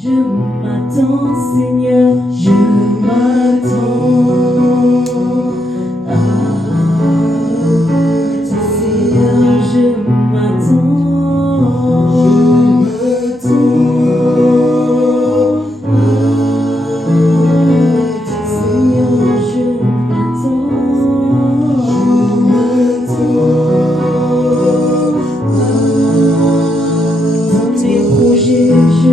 Je m'attends, Seigneur, je m'attends à toi, Seigneur, je m'attends à toi, Seigneur, je m'attends dans mes projets, je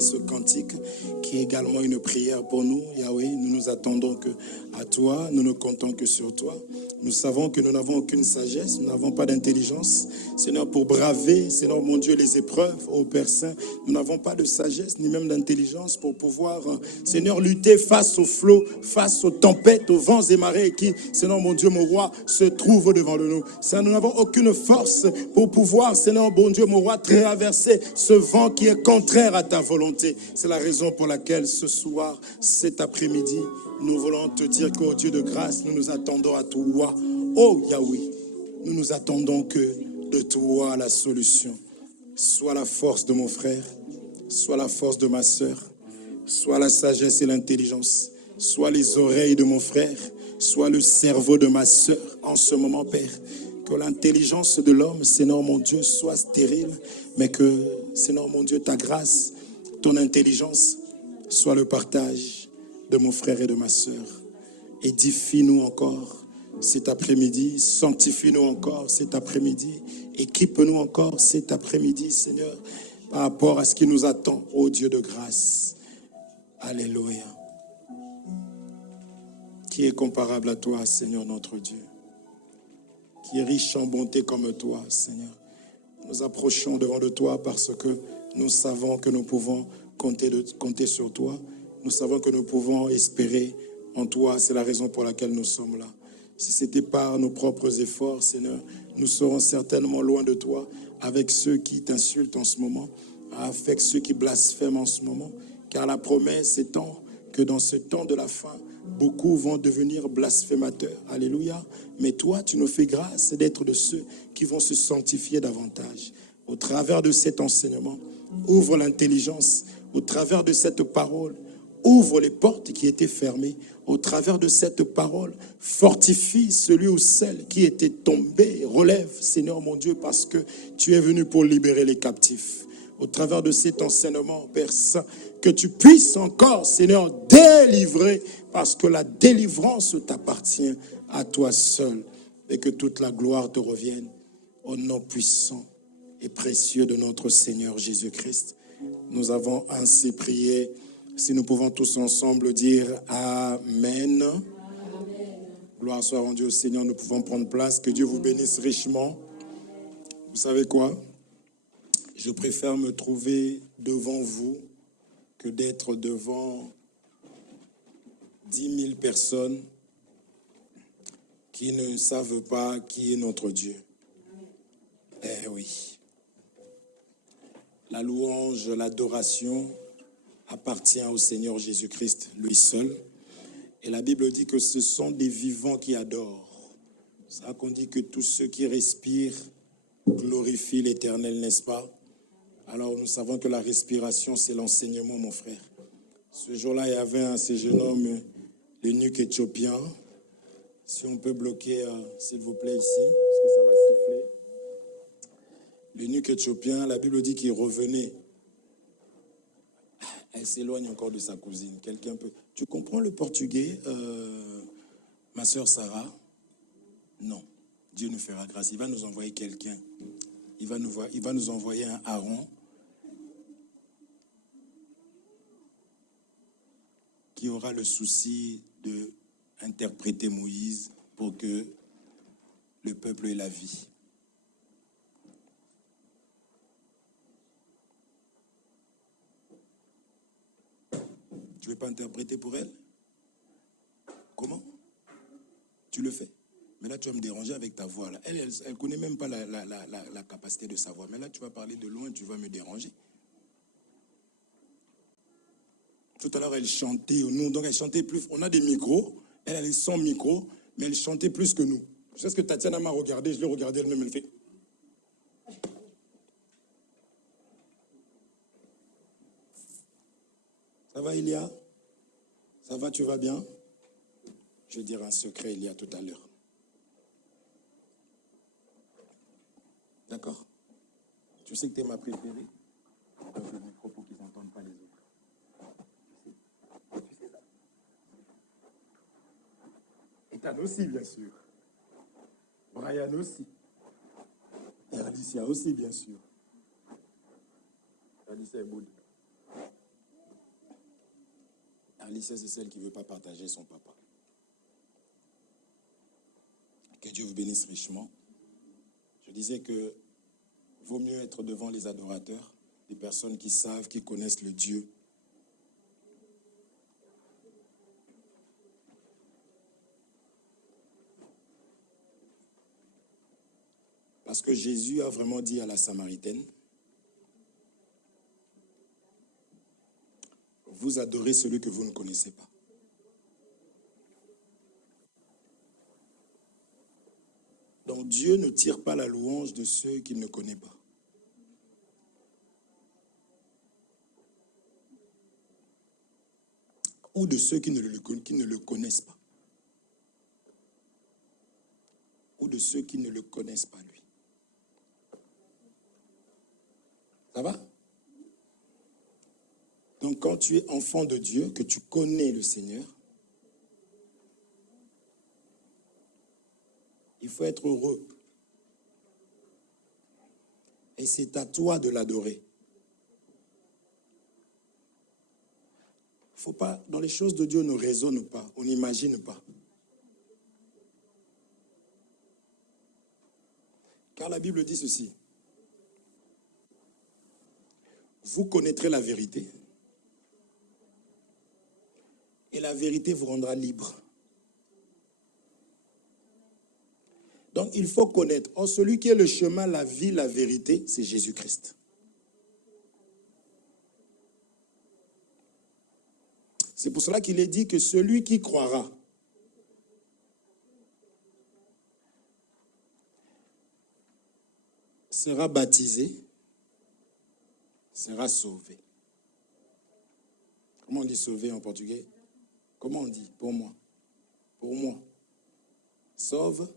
ce cantique qui est également une prière pour nous. Yahweh, nous nous attendons que à toi, nous ne comptons que sur toi. Nous savons que nous n'avons aucune sagesse, nous n'avons pas d'intelligence, Seigneur, pour braver, Seigneur mon Dieu, les épreuves, ô Père Saint. Nous n'avons pas de sagesse ni même d'intelligence pour pouvoir, Seigneur, lutter face aux flots, face aux tempêtes, aux vents et marées qui, Seigneur mon Dieu, mon roi, se trouvent devant nous. Seigneur, nous n'avons aucune force pour pouvoir, Seigneur mon Dieu, mon roi, traverser ce vent qui est contraire à ta volonté. C'est la raison pour laquelle ce soir, cet après-midi, nous voulons te dire qu'au Dieu de grâce, nous nous attendons à toi. Oh Yahweh, nous nous attendons que de toi la solution. Soit la force de mon frère, soit la force de ma sœur, soit la sagesse et l'intelligence, soit les oreilles de mon frère, soit le cerveau de ma sœur en ce moment, Père. Que l'intelligence de l'homme, Seigneur mon Dieu, soit stérile, mais que, Seigneur mon Dieu, ta grâce, ton intelligence, soit le partage de mon frère et de ma sœur. Édifie-nous encore cet après-midi, sanctifie-nous encore cet après-midi, équipe-nous encore cet après-midi, Seigneur, par rapport à ce qui nous attend, ô Dieu de grâce. Alléluia. Qui est comparable à toi, Seigneur notre Dieu? Qui est riche en bonté comme toi, Seigneur? Nous approchons devant de toi parce que nous savons que nous pouvons compter sur toi. Nous savons que nous pouvons espérer en toi. C'est la raison pour laquelle nous sommes là. Si c'était par nos propres efforts, Seigneur, nous serons certainement loin de toi avec ceux qui t'insultent en ce moment, avec ceux qui blasphèment en ce moment. Car la promesse étant que dans ce temps de la fin, beaucoup vont devenir blasphémateurs. Alléluia. Mais toi, tu nous fais grâce d'être de ceux qui vont se sanctifier davantage. Au travers de cet enseignement, ouvre l'intelligence. Au travers de cette parole, ouvre les portes qui étaient fermées. Au travers de cette parole, fortifie celui ou celle qui était tombé. Relève, Seigneur mon Dieu, parce que tu es venu pour libérer les captifs. Au travers de cet enseignement, Père Saint, que tu puisses encore, Seigneur, délivrer, parce que la délivrance t'appartient à toi seul. et que toute la gloire te revienne au nom puissant et précieux de notre Seigneur Jésus-Christ. Nous avons ainsi prié. Si nous pouvons tous ensemble dire Amen. Amen. Gloire soit rendue au Seigneur, nous pouvons prendre place. Que Dieu vous bénisse richement. Vous savez quoi? Je préfère me trouver devant vous que d'être devant 10 000 personnes qui ne savent pas qui est notre Dieu. Eh oui. La louange, l'adoration appartient au Seigneur Jésus-Christ, lui seul. Et la Bible dit que ce sont des vivants qui adorent. C'est ça qu'on dit que tous ceux qui respirent glorifient l'Éternel, n'est-ce pas? Alors nous savons que la respiration, c'est l'enseignement, mon frère. Ce jour-là, il y avait un ces jeunes hommes, l'eunuque éthiopien. Si on peut bloquer, s'il vous plaît, ici, parce que ça va siffler. L'eunuque éthiopien, la Bible dit qu'il revenait. Elle s'éloigne encore de sa cousine. Quelqu'un peut... Tu comprends le portugais, ma sœur Sarah? Non. Dieu nous fera grâce. Il va nous envoyer quelqu'un. Il va nous envoyer un Aaron qui aura le souci de interpréter Moïse pour que le peuple ait la vie. Tu ne veux pas interpréter pour elle? Comment? Tu le fais. Mais là, tu vas me déranger avec ta voix. Là. Elle ne connaît même pas la capacité de sa voix. Mais là, tu vas parler de loin, tu vas me déranger. Tout à l'heure, elle chantait, nous, donc elle chantait plus. On a des micros, elle est sans micro, mais elle chantait plus que nous. Tu sais ce que Tatiana m'a regardé, je l'ai regardé, elle-même, elle fait. Ça va, Ilia? Ça va, tu vas bien? Je vais dire un secret, Ilia, tout à l'heure. D'accord? Tu sais que tu es ma préférée? Dans le micro pour qu'ils n'entendent pas les autres. Tu sais ça? Et Tan aussi, bien sûr. Brian aussi. Et Alicia aussi, bien sûr. Alicia est bonne. Alicia, c'est celle qui ne veut pas partager son papa. Que Dieu vous bénisse richement. Je disais que vaut mieux être devant les adorateurs, des personnes qui savent, qui connaissent le Dieu. Parce que Jésus a vraiment dit à la Samaritaine, vous adorez celui que vous ne connaissez pas. Donc Dieu ne tire pas la louange de ceux qu'il ne connaît pas. Ou de ceux qui ne le connaissent pas. Ou de ceux qui ne le connaissent pas, lui. Ça va? Donc quand tu es enfant de Dieu, que tu connais le Seigneur, il faut être heureux. Et c'est à toi de l'adorer. Faut pas, dans les choses de Dieu, on ne raisonne pas, on n'imagine pas. Car la Bible dit ceci. Vous connaîtrez la vérité. Et la vérité vous rendra libre. Donc, il faut connaître. Or, celui qui est le chemin, la vie, la vérité, c'est Jésus-Christ. C'est pour cela qu'il est dit que celui qui croira sera baptisé, sera sauvé. Comment on dit sauvé en portugais? Comment on dit? Pour moi. Pour moi. Sauve.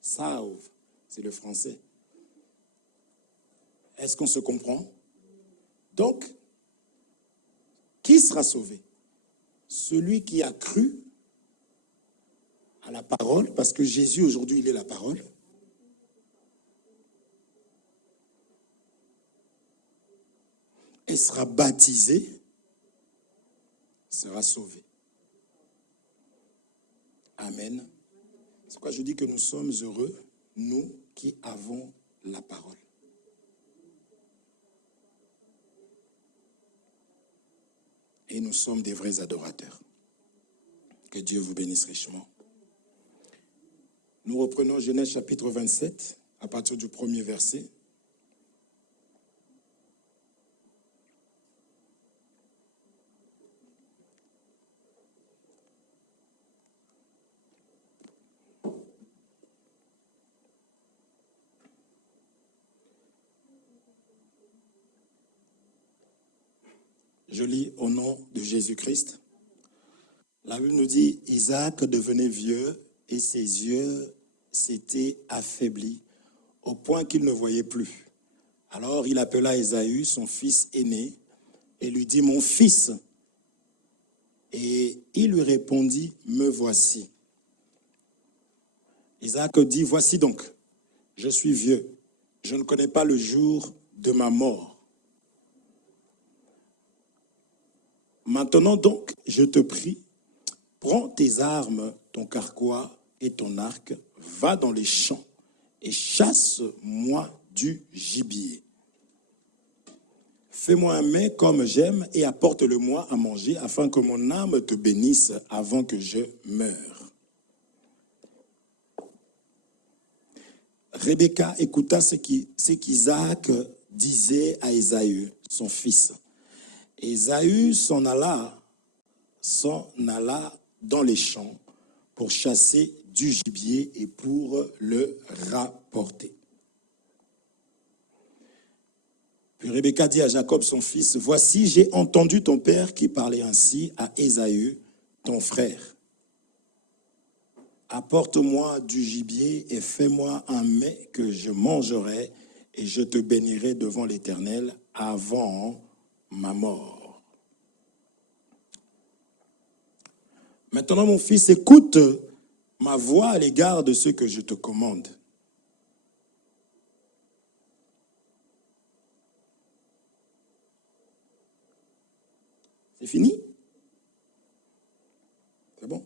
Salve. C'est le français. Est-ce qu'on se comprend? Donc, qui sera sauvé? Celui qui a cru à la parole, parce que Jésus aujourd'hui, il est la parole. Elle sera baptisée, sera sauvée. Amen. C'est pourquoi je dis que nous sommes heureux, nous qui avons la parole. Et nous sommes des vrais adorateurs. Que Dieu vous bénisse richement. Nous reprenons Genèse chapitre 27, à partir du premier verset. Je lis au nom de Jésus-Christ. La Bible nous dit, Isaac devenait vieux et ses yeux s'étaient affaiblis au point qu'il ne voyait plus. Alors il appela Ésaü, son fils aîné, et lui dit, mon fils. Et il lui répondit, me voici. Isaac dit, voici donc, je suis vieux, je ne connais pas le jour de ma mort. Maintenant donc, je te prie, prends tes armes, ton carquois et ton arc, va dans les champs et chasse-moi du gibier. Fais-moi un mets comme j'aime et apporte-le-moi à manger afin que mon âme te bénisse avant que je meure. Rebecca écouta ce qu'Isaac disait à Ésaü, son fils. Ésaü s'en alla dans les champs pour chasser du gibier et pour le rapporter. Puis Rebecca dit à Jacob, son fils, « Voici, j'ai entendu ton père qui parlait ainsi à Ésaü, ton frère. Apporte-moi du gibier et fais-moi un mets que je mangerai et je te bénirai devant l'Éternel avant ma mort. Maintenant, mon fils, écoute ma voix à l'égard de ce que je te commande. C'est fini? C'est bon?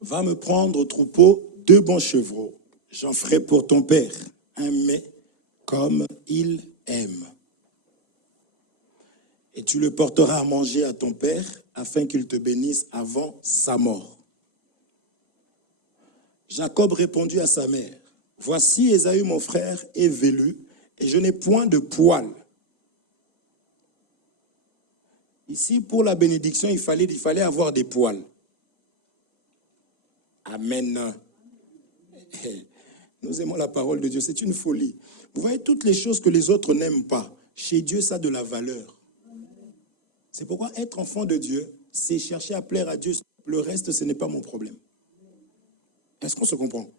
Va me prendre au troupeau 2 bons chevreaux. J'en ferai pour ton père un mets comme il aime. Et tu le porteras à manger à ton père afin qu'il te bénisse avant sa mort. Jacob répondit à sa mère, « Voici Ésaü mon frère est velu et je n'ai point de poils. » Ici, pour la bénédiction, il fallait avoir des poils. Amen. Nous aimons la parole de Dieu, c'est une folie. Vous voyez, toutes les choses que les autres n'aiment pas, chez Dieu, ça a de la valeur. C'est pourquoi être enfant de Dieu, c'est chercher à plaire à Dieu. Le reste, ce n'est pas mon problème. Est-ce qu'on se comprend?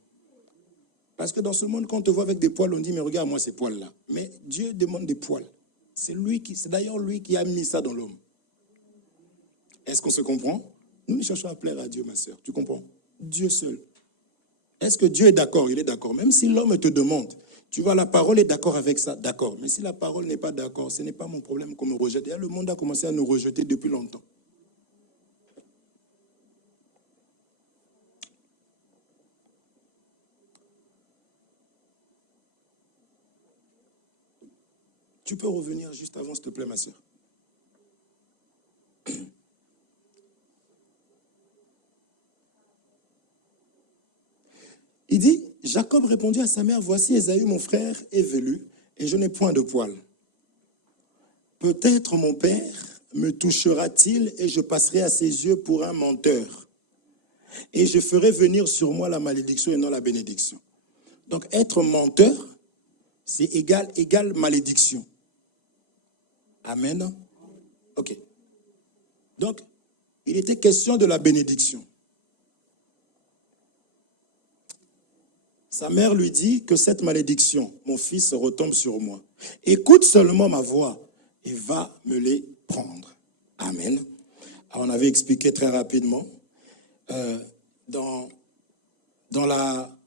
Parce que dans ce monde, quand on te voit avec des poils, on dit, mais regarde, moi, ces poils-là. Mais Dieu demande des poils. C'est d'ailleurs lui qui a mis ça dans l'homme. Est-ce qu'on se comprend? Nous, nous cherchons à plaire à Dieu, ma sœur. Tu comprends? Dieu seul. Est-ce que Dieu est d'accord? Il est d'accord. Même si l'homme te demande, tu vois, la parole est d'accord avec ça, d'accord. Mais si la parole n'est pas d'accord, ce n'est pas mon problème qu'on me rejette. Et là, le monde a commencé à nous rejeter depuis longtemps. Tu peux revenir juste avant, s'il te plaît, ma sœur. Il dit, Jacob répondit à sa mère, « Voici Ésaü, mon frère, est velu, et je n'ai point de poils. Peut-être mon père me touchera-t-il, et je passerai à ses yeux pour un menteur. Et je ferai venir sur moi la malédiction et non la bénédiction. » Donc, être menteur, c'est égal malédiction. Amen. Ok. Donc, il était question de la bénédiction. Sa mère lui dit que cette malédiction, mon fils, retombe sur moi. Écoute seulement ma voix et va me les prendre. Amen. Alors, on avait expliqué très rapidement. dans la...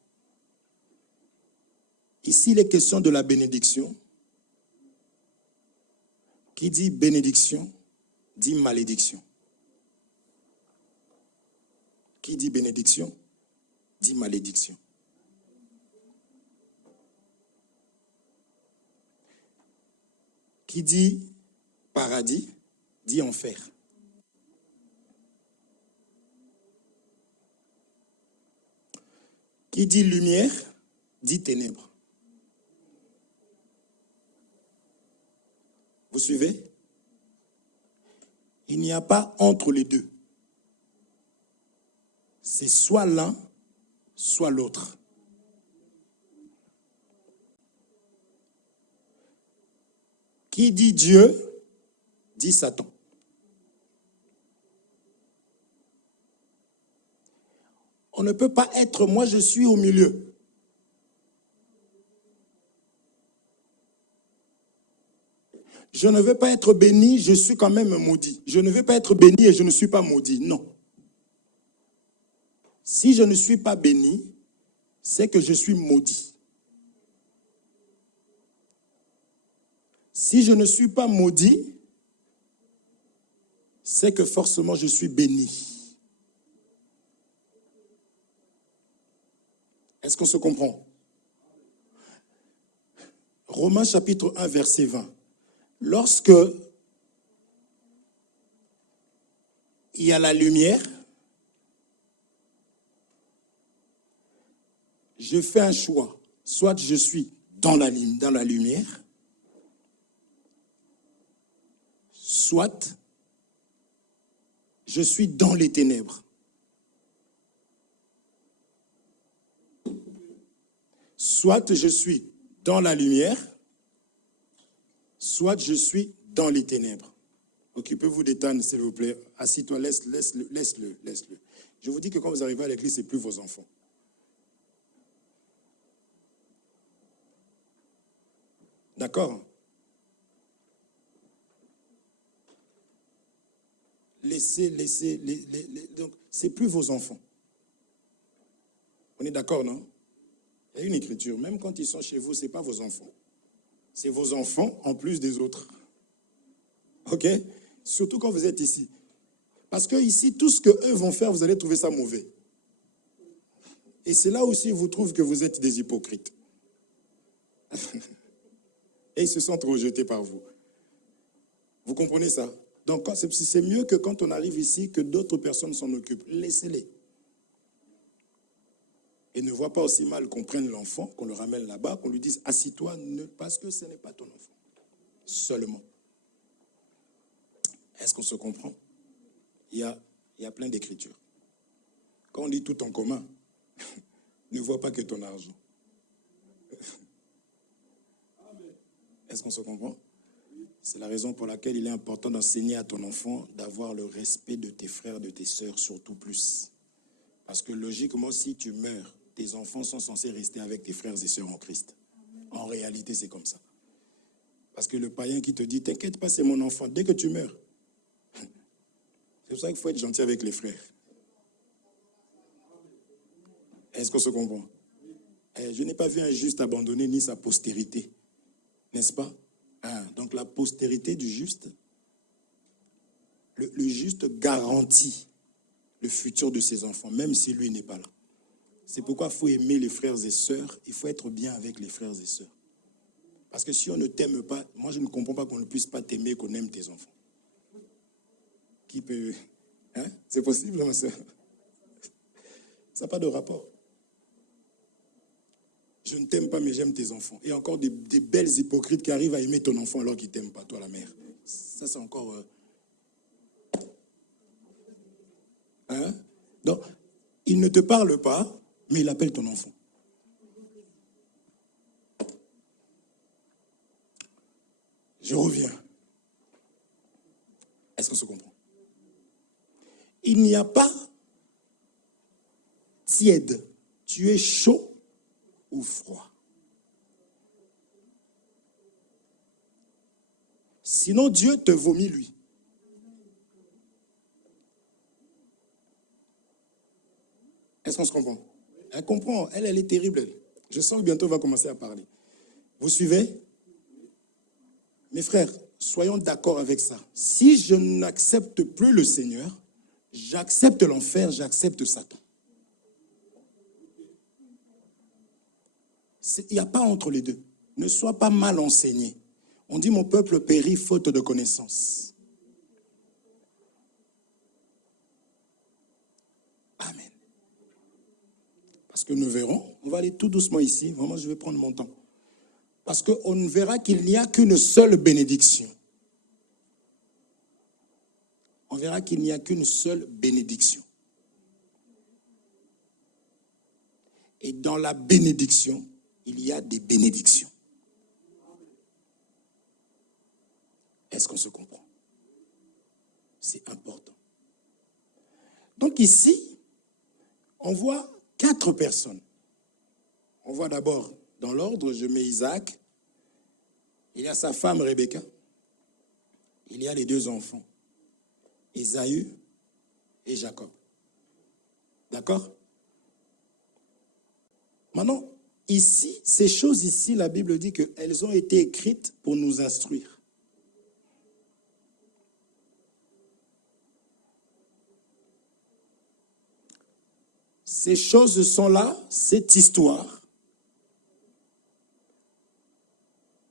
Ici, il est question de la bénédiction. Qui dit bénédiction, dit malédiction. Qui dit bénédiction, dit malédiction. Qui dit paradis, dit enfer. Qui dit lumière, dit ténèbres. Vous suivez? Il n'y a pas entre les deux. C'est soit l'un, soit l'autre. Qui dit Dieu, dit Satan. On ne peut pas être, moi je suis au milieu. Je ne veux pas être béni, je suis quand même maudit. Je ne veux pas être béni et je ne suis pas maudit. Non. Si je ne suis pas béni, c'est que je suis maudit. Si je ne suis pas maudit, c'est que forcément je suis béni. Est-ce qu'on se comprend? Romains chapitre 1, verset 20. Lorsque il y a la lumière, je fais un choix. Soit je suis dans la lumière, soit je suis dans les ténèbres. Soit je suis dans la lumière, soit je suis dans les ténèbres. Occupez-vous d'Ethan, s'il vous plaît. Assis-toi, laisse-le. Je vous dis que quand vous arrivez à l'église, ce n'est plus vos enfants. D'accord? Laissez. Donc, ce n'est plus vos enfants. On est d'accord, non? Il y a une écriture. Même quand ils sont chez vous, ce n'est pas vos enfants. C'est vos enfants en plus des autres. OK? Surtout quand vous êtes ici. Parce que ici, tout ce qu'eux vont faire, vous allez trouver ça mauvais. Et c'est là aussi vous trouvez que vous êtes des hypocrites. Et ils se sentent rejetés par vous. Vous comprenez ça? Donc c'est mieux que quand on arrive ici, que d'autres personnes s'en occupent. Laissez-les. Et ne voit pas aussi mal qu'on prenne l'enfant, qu'on le ramène là-bas, qu'on lui dise « assis-toi » parce que ce n'est pas ton enfant. Seulement. Est-ce qu'on se comprend? Il y a plein d'écritures. Quand on dit tout en commun, ne vois pas que ton argent. Est-ce qu'on se comprend? C'est la raison pour laquelle il est important d'enseigner à ton enfant d'avoir le respect de tes frères, de tes sœurs, surtout plus. Parce que logiquement, si tu meurs, tes enfants sont censés rester avec tes frères et sœurs en Christ. En réalité, c'est comme ça. Parce que le païen qui te dit « t'inquiète pas, c'est mon enfant », dès que tu meurs. C'est pour ça qu'il faut être gentil avec les frères. Est-ce qu'on se comprend? Je n'ai pas vu un juste abandonner ni sa postérité. N'est-ce pas? Donc la postérité du juste, le juste garantit le futur de ses enfants, même si lui n'est pas là. C'est pourquoi il faut aimer les frères et sœurs, il faut être bien avec les frères et sœurs. Parce que si on ne t'aime pas, moi je ne comprends pas qu'on ne puisse pas t'aimer, qu'on aime tes enfants. Qui peut... C'est possible, ma sœur? Ça n'a pas de rapport. Je ne t'aime pas, mais j'aime tes enfants. Et encore des belles hypocrites qui arrivent à aimer ton enfant alors qu'ils ne t'aiment pas, toi la mère. Ça, c'est encore... Donc, il ne te parle pas, mais il appelle ton enfant. Je reviens. Est-ce qu'on se comprend? Il n'y a pas tiède. Tu es chaud ou froid. Sinon, Dieu te vomit, lui. Est-ce qu'on se comprend? Elle comprend. Elle est terrible. Elle. Je sens que bientôt, elle va commencer à parler. Vous suivez? Mes frères, soyons d'accord avec ça. Si je n'accepte plus le Seigneur, j'accepte l'enfer, j'accepte Satan. Il n'y a pas entre les deux. Ne sois pas mal enseigné. On dit mon peuple périt faute de connaissance. Amen. Parce que nous verrons, on va aller tout doucement ici. Vraiment, je vais prendre mon temps. Parce qu'on ne verra qu'il n'y a qu'une seule bénédiction. On verra qu'il n'y a qu'une seule bénédiction. Et dans la bénédiction, il y a des bénédictions. Est-ce qu'on se comprend? C'est important. Donc ici, on voit 4 personnes. On voit d'abord, dans l'ordre, je mets Isaac. Il y a sa femme Rebecca. Il y a les 2 enfants, Ésaü et Jacob. D'accord? Maintenant, ici, ces choses ici, la Bible dit qu'elles ont été écrites pour nous instruire. Ces choses sont là, cette histoire.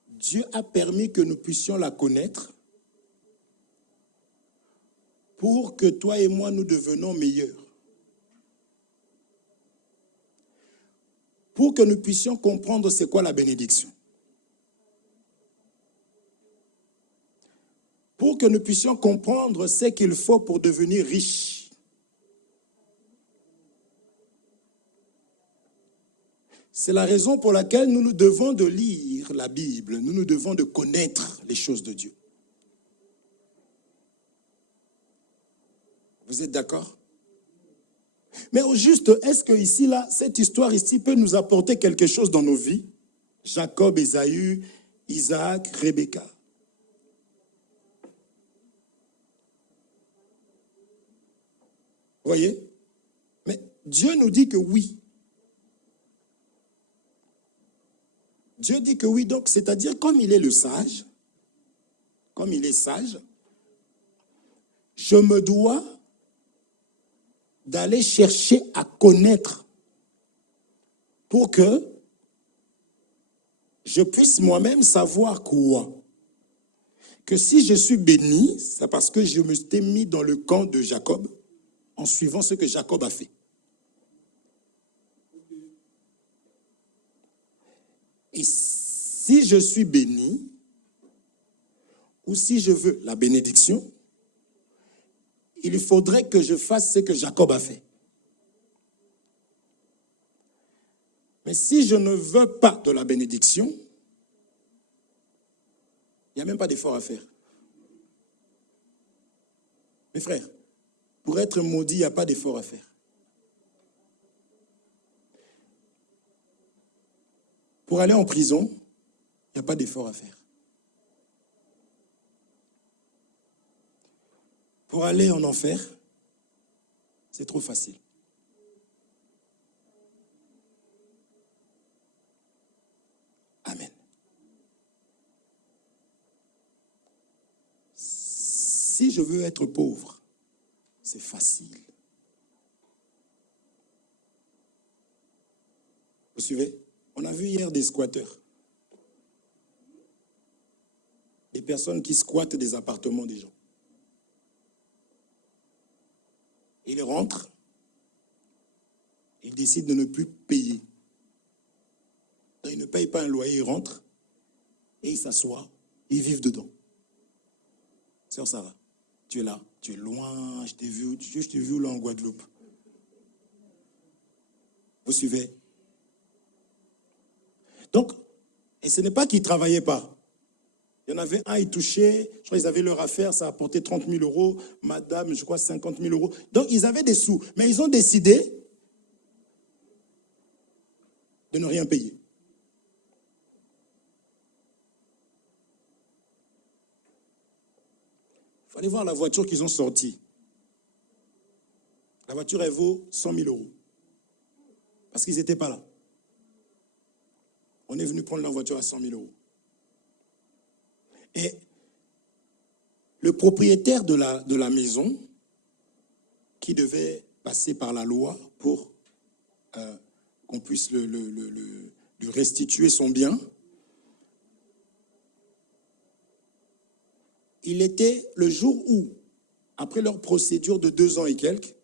Dieu a permis que nous puissions la connaître pour que toi et moi, nous devenions meilleurs. Pour que nous puissions comprendre c'est quoi la bénédiction. Pour que nous puissions comprendre ce qu'il faut pour devenir riche. C'est la raison pour laquelle nous nous devons de lire la Bible, nous nous devons de connaître les choses de Dieu. Vous êtes d'accord? Mais au juste, est-ce que ici, là, cette histoire ici peut nous apporter quelque chose dans nos vies? Jacob, Ésaü, Isaac, Rebecca. Vous voyez? Mais Dieu nous dit que oui. Dieu dit que oui, donc c'est-à-dire comme il est le sage, comme il est sage, je me dois d'aller chercher à connaître pour que je puisse moi-même savoir quoi. Que si je suis béni, c'est parce que je me suis mis dans le camp de Jacob en suivant ce que Jacob a fait. Et si je suis béni, ou si je veux la bénédiction, il faudrait que je fasse ce que Jacob a fait. Mais si je ne veux pas de la bénédiction, il n'y a même pas d'effort à faire. Mes frères, pour être maudit, il n'y a pas d'effort à faire. Pour aller en prison, il n'y a pas d'effort à faire. Pour aller en enfer, c'est trop facile. Amen. Si je veux être pauvre, c'est facile. Vous suivez? On a vu hier des squatteurs. Des personnes qui squattent des appartements des gens. Ils rentrent, ils décident de ne plus payer. Ils ne payent pas un loyer, ils rentrent et ils s'assoient, ils vivent dedans. Sœur Sarah, tu es là, tu es loin, je t'ai vu là en Guadeloupe. Vous suivez? Donc, et ce n'est pas qu'ils ne travaillaient pas. Il y en avait un, ils touchaient, je crois qu'ils avaient leur affaire, ça apportait 30 000 euros, madame, je crois 50 000 euros. Donc, ils avaient des sous, mais ils ont décidé de ne rien payer. Il fallait voir la voiture qu'ils ont sortie. La voiture, elle vaut 100 000 euros. Parce qu'ils n'étaient pas là. On est venu prendre leur voiture à 100 000 euros. Et le propriétaire de la maison, qui devait passer par la loi pour qu'on puisse lui restituer son bien, il était le jour où, après leur procédure de 2 ans et quelques,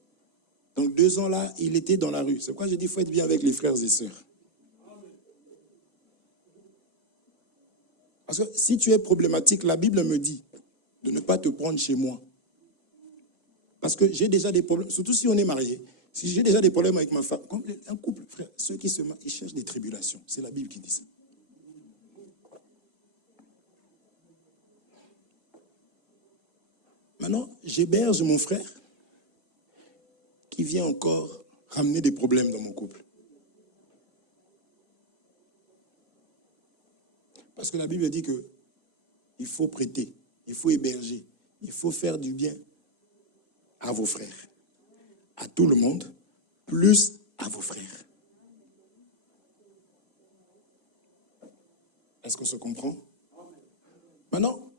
donc 2 ans là, il était dans la rue. C'est pourquoi j'ai dit qu'il faut être bien avec les frères et sœurs. Parce que si tu es problématique, la Bible me dit de ne pas te prendre chez moi. Parce que j'ai déjà des problèmes, surtout si on est marié. Si j'ai déjà des problèmes avec ma femme, comme un couple, frère, ceux qui se marient, ils cherchent des tribulations. C'est la Bible qui dit ça. Maintenant, j'héberge mon frère qui vient encore ramener des problèmes dans mon couple. Parce que la Bible dit que il faut prêter, il faut héberger, il faut faire du bien à vos frères, à tout le monde, plus à vos frères. Est-ce qu'on se comprend? Maintenant,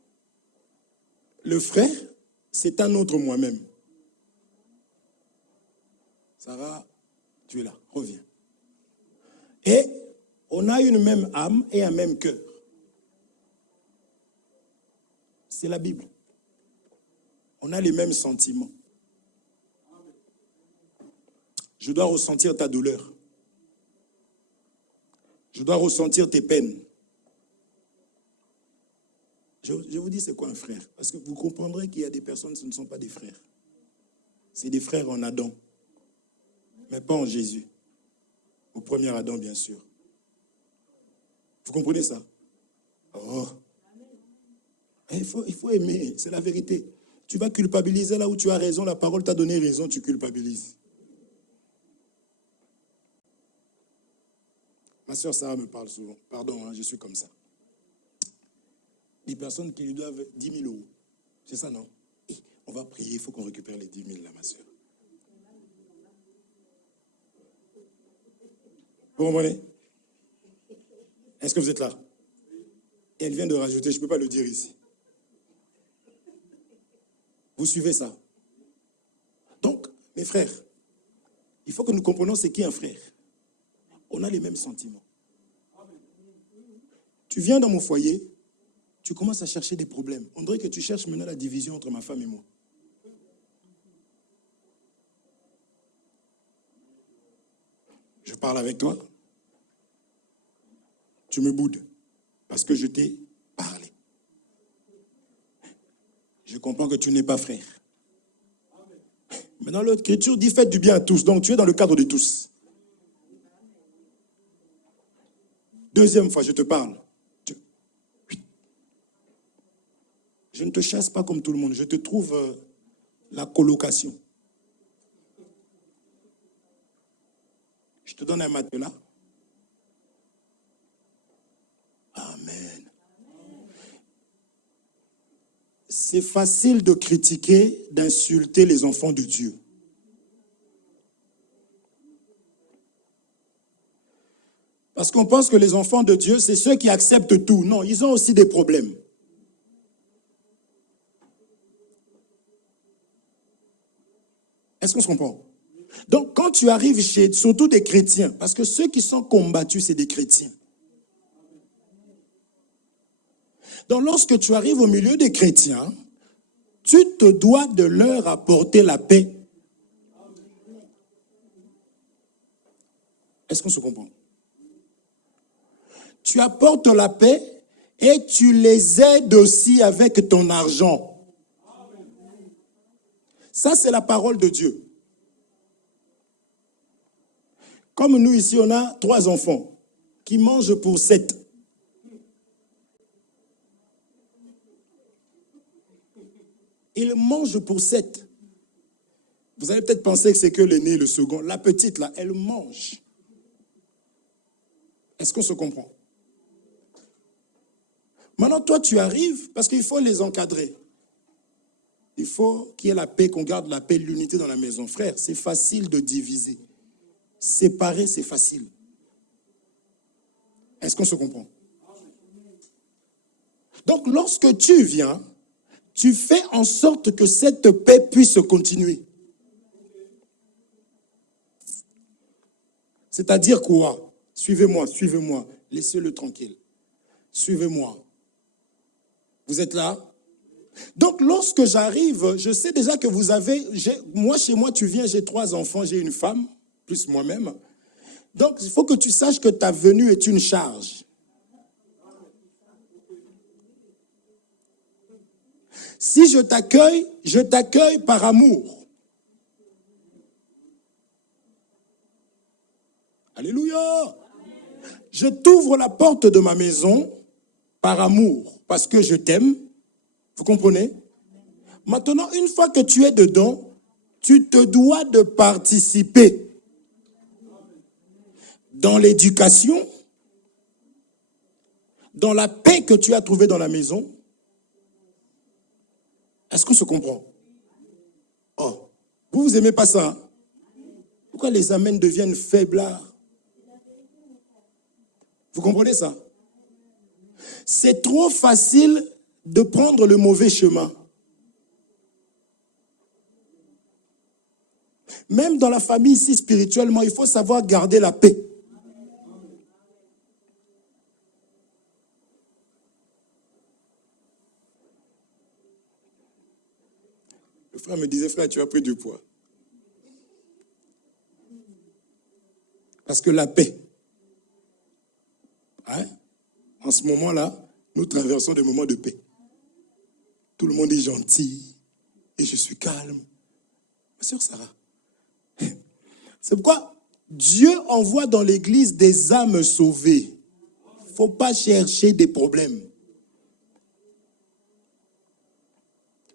le frère, c'est un autre moi-même. Sarah, tu es là, reviens. Et on a une même âme et un même cœur. C'est la Bible. On a les mêmes sentiments. Je dois ressentir ta douleur. Je dois ressentir tes peines. Je vous dis c'est quoi un frère? Parce que vous comprendrez qu'il y a des personnes, ce ne sont pas des frères. C'est des frères en Adam. Mais pas en Jésus. Au premier Adam, bien sûr. Vous comprenez ça? Oh. Il faut aimer, c'est la vérité. Tu vas culpabiliser là où tu as raison, la parole t'a donné raison, tu culpabilises. Ma soeur Sarah me parle souvent. Pardon, hein, je suis comme ça. Des personnes qui lui doivent 10 000 euros. C'est ça, non? On va prier, il faut qu'on récupère les 10 000 là, ma soeur. Vous comprenez? Est-ce que vous êtes là? Et elle vient de rajouter, je ne peux pas le dire ici. Vous suivez ça? Donc, mes frères, il faut que nous comprenions ce qu'est un frère. On a les mêmes sentiments. Tu viens dans mon foyer, tu commences à chercher des problèmes. On dirait que tu cherches maintenant la division entre ma femme et moi. Je parle avec toi, tu me boudes parce que je t'ai parlé. Je comprends que tu n'es pas frère. Maintenant, l'Écriture dit faites du bien à tous, donc tu es dans le cadre de tous. Deuxième fois, je te parle. Je ne te chasse pas comme tout le monde, je te trouve la colocation. Je te donne un matelas. Amen. C'est facile de critiquer, d'insulter les enfants de Dieu. Parce qu'on pense que les enfants de Dieu, c'est ceux qui acceptent tout. Non, ils ont aussi des problèmes. Est-ce qu'on se comprend? Donc, quand tu arrives chez, surtout des chrétiens, parce que ceux qui sont combattus, c'est des chrétiens. Donc, lorsque tu arrives au milieu des chrétiens, tu te dois de leur apporter la paix. Est-ce qu'on se comprend? Tu apportes la paix et tu les aides aussi avec ton argent. Ça, c'est la parole de Dieu. Comme nous ici, on a 3 enfants qui mangent pour 7. Ils mangent pour 7. Vous allez peut-être penser que c'est que l'aîné, le second. La petite, là, elle mange. Est-ce qu'on se comprend? Maintenant, toi, tu arrives parce qu'il faut les encadrer. Il faut qu'il y ait la paix, qu'on garde la paix, l'unité dans la maison. Frère, c'est facile de diviser. séparer, c'est facile. Est-ce qu'on se comprend? Donc, lorsque tu viens, tu fais en sorte que cette paix puisse continuer. C'est-à-dire quoi? Suivez-moi, suivez-moi. Laissez-le tranquille. Suivez-moi. Vous êtes là? Donc, lorsque j'arrive, je sais déjà que vous avez... Moi, chez moi, tu viens, j'ai 3 enfants, j'ai une femme, plus moi-même. Donc, il faut que tu saches que ta venue est une charge. Si je t'accueille par amour. Alléluia! Je t'ouvre la porte de ma maison par amour, parce que je t'aime. Vous comprenez? Maintenant, une fois que tu es dedans, tu te dois de participer dans l'éducation, dans la paix que tu as trouvée dans la maison. Est-ce qu'on se comprend? Oh, vous aimez pas ça? Hein? Pourquoi les amens deviennent faiblards? Vous comprenez ça? C'est trop facile de prendre le mauvais chemin. Même dans la famille ici, spirituellement, il faut savoir garder la paix. Le frère me disait, frère, tu as pris du poids. Parce que la paix, hein, en ce moment-là, nous traversons des moments de paix. Tout le monde est gentil et je suis calme. Ma sœur Sarah, c'est pourquoi Dieu envoie dans l'église des âmes sauvées. Il ne faut pas chercher des problèmes.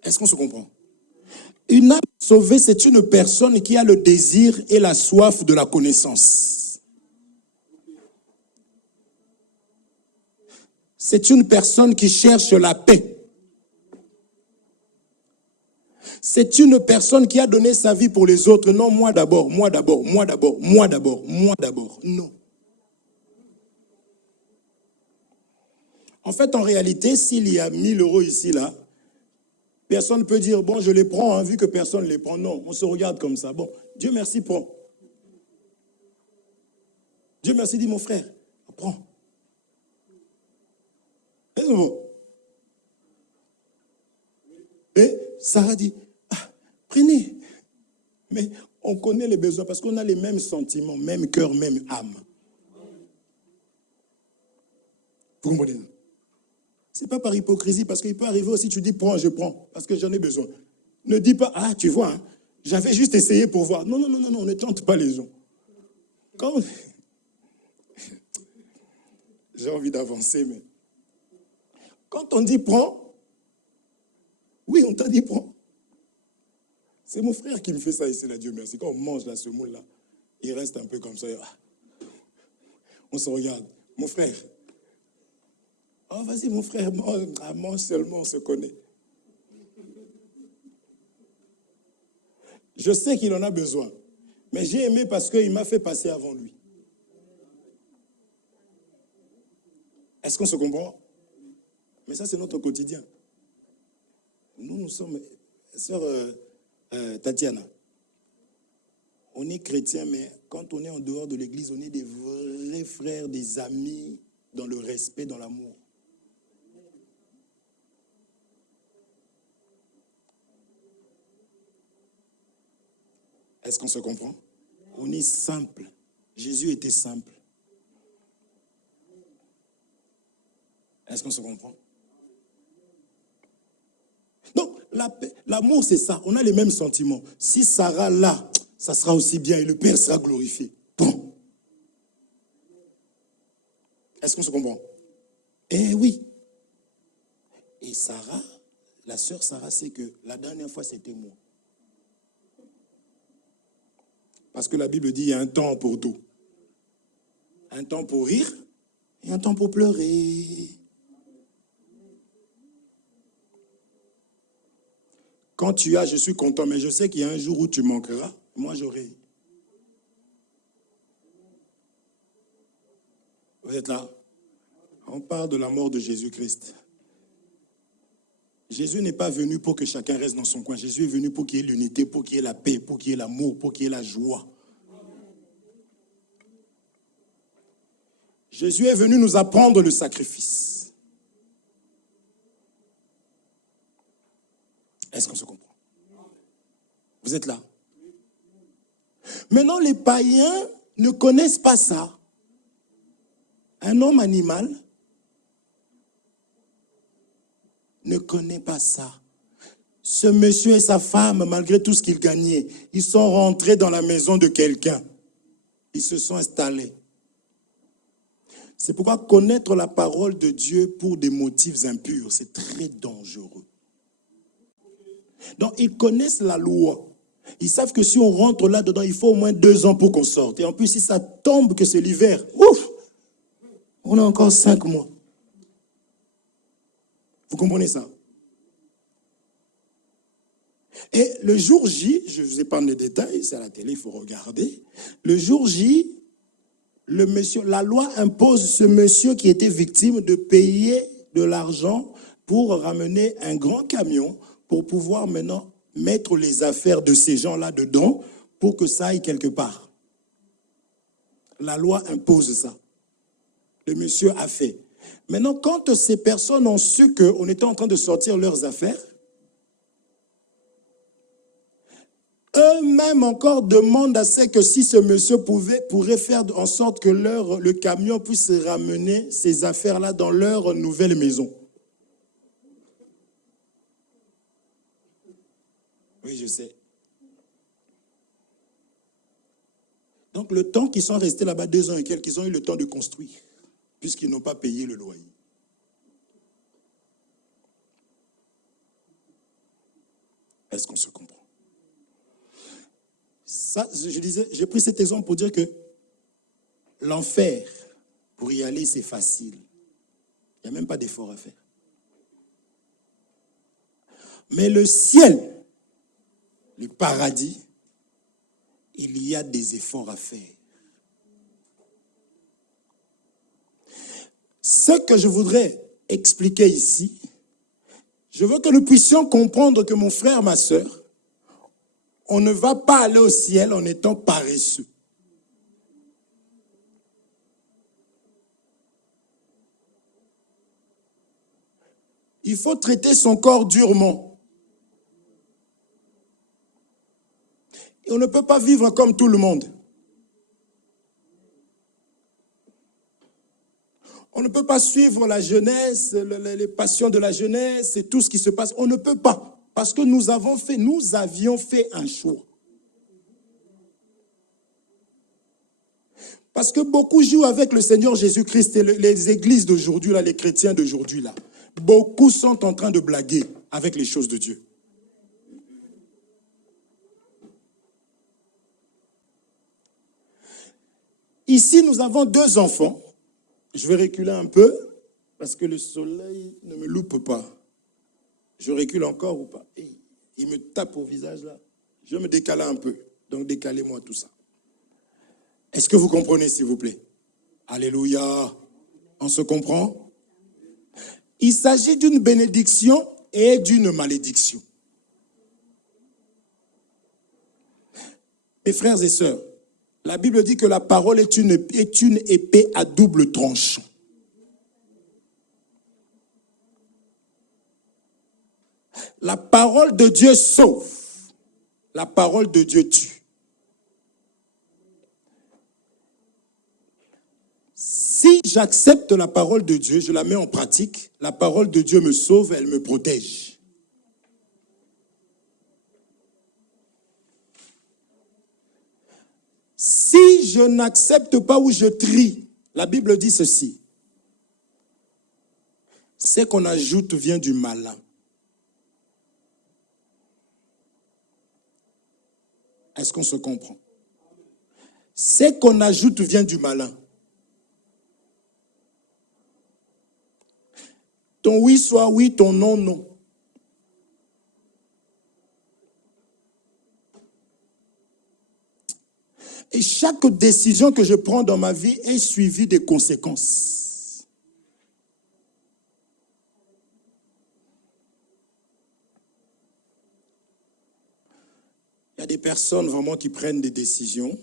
Est-ce qu'on se comprend? Une âme sauvée, c'est une personne qui a le désir et la soif de la connaissance. C'est une personne qui cherche la paix. C'est une personne qui a donné sa vie pour les autres. Non, moi d'abord, moi d'abord, moi d'abord, moi d'abord, moi d'abord. Non. En fait, en réalité, s'il y a 1000 € ici, là, personne ne peut dire, bon, je les prends, hein, vu que personne ne les prend. Non, on se regarde comme ça. Bon, Dieu merci, prends. Dieu merci, dit mon frère, prends. C'est bon. Et Sarah dit, ah, prenez. Mais on connaît les besoins parce qu'on a les mêmes sentiments, même cœur, même âme. Vous comprenez? Ce n'est pas par hypocrisie, parce qu'il peut arriver aussi, tu dis, prends, je prends, parce que j'en ai besoin. Ne dis pas, ah, tu vois, hein, j'avais juste essayé pour voir. Non, non, non, non, non, ne tente pas les gens. Quand... J'ai envie d'avancer, mais... Quand on dit prends, oui, on t'a dit prends. C'est mon frère qui me fait ça ici, là, Dieu merci. Quand on mange la semoule, là, il reste un peu comme ça. On se regarde. Mon frère. Oh, vas-y, mon frère, mange seulement, on se connaît. Je sais qu'il en a besoin. Mais j'ai aimé parce qu'il m'a fait passer avant lui. Est-ce qu'on se comprend? Mais ça, c'est notre quotidien. Nous sommes... Sœur Tatiana, on est chrétiens, mais quand on est en dehors de l'église, on est des vrais frères, des amis, dans le respect, dans l'amour. Est-ce qu'on se comprend? On est simple. Jésus était simple. Est-ce qu'on se comprend? Donc, l'amour, c'est ça. On a les mêmes sentiments. Si Sarah là, ça sera aussi bien et le Père sera glorifié. Bon. Est-ce qu'on se comprend? Eh oui. Et Sarah, la sœur Sarah, sait que la dernière fois, c'était moi. Parce que la Bible dit, il y a un temps pour tout. Un temps pour rire et un temps pour pleurer. Quand tu as, je suis content, mais je sais qu'il y a un jour où tu manqueras. Moi, j'aurai. Vous êtes là? On parle de la mort de Jésus-Christ. Jésus n'est pas venu pour que chacun reste dans son coin. Jésus est venu pour qu'il y ait l'unité, pour qu'il y ait la paix, pour qu'il y ait l'amour, pour qu'il y ait la joie. Jésus est venu nous apprendre le sacrifice. Est-ce qu'on se comprend? Vous êtes là? Maintenant, les païens ne connaissent pas ça. Un homme animal ne connaît pas ça. Ce monsieur et sa femme, malgré tout ce qu'ils gagnaient, ils sont rentrés dans la maison de quelqu'un. Ils se sont installés. C'est pourquoi connaître la parole de Dieu pour des motifs impurs, c'est très dangereux. Donc, ils connaissent la loi. Ils savent que si on rentre là-dedans, il faut au moins 2 ans pour qu'on sorte. Et en plus, si ça tombe que c'est l'hiver, ouf, on a encore 5 mois. Vous comprenez ça? Et le jour J, je ne vous épargne les détails, c'est à la télé, il faut regarder. Le jour J, la loi impose ce monsieur qui était victime de payer de l'argent pour ramener un grand camion pour pouvoir maintenant mettre les affaires de ces gens-là dedans pour que ça aille quelque part. La loi impose ça. Le monsieur a fait. Maintenant, quand ces personnes ont su qu'on était en train de sortir leurs affaires, eux-mêmes encore demandent à ce que si ce monsieur pourrait faire en sorte que le camion puisse ramener ces affaires-là dans leur nouvelle maison. Oui, je sais. Donc, le temps qu'ils sont restés là-bas, 2 ans et quelques, ils ont eu le temps de construire, puisqu'ils n'ont pas payé le loyer. Est-ce qu'on se comprend? Ça, je disais, j'ai pris cet exemple pour dire que l'enfer, pour y aller, c'est facile. Il n'y a même pas d'effort à faire. Mais le ciel, le paradis, il y a des efforts à faire. Ce que je voudrais expliquer ici, je veux que nous puissions comprendre que mon frère, ma sœur, on ne va pas aller au ciel en étant paresseux. Il faut traiter son corps durement. Et on ne peut pas vivre comme tout le monde. On ne peut pas suivre la jeunesse, les passions de la jeunesse et tout ce qui se passe. On ne peut pas. Parce que nous avions fait un choix. Parce que beaucoup jouent avec le Seigneur Jésus-Christ et les églises d'aujourd'hui, là, les chrétiens d'aujourd'hui, là. Beaucoup sont en train de blaguer avec les choses de Dieu. Ici, nous avons 2 enfants. Je vais reculer un peu parce que le soleil ne me loupe pas. Je recule encore ou pas? Il me tape au visage là. Je vais me décaler un peu. Donc décalez-moi tout ça. Est-ce que vous comprenez, s'il vous plaît? Alléluia. On se comprend? Il s'agit d'une bénédiction et d'une malédiction. Mes frères et sœurs, la Bible dit que la parole est une épée à double tranchant. La parole de Dieu sauve. La parole de Dieu tue. Si j'accepte la parole de Dieu, je la mets en pratique, la parole de Dieu me sauve, elle me protège. Si je n'accepte pas ou je trie, la Bible dit ceci. Ce qu'on ajoute vient du malin. Est-ce qu'on se comprend? Ce qu'on ajoute vient du malin. Ton oui soit oui, ton non, non. Et chaque décision que je prends dans ma vie est suivie des conséquences. Il y a des personnes vraiment qui prennent des décisions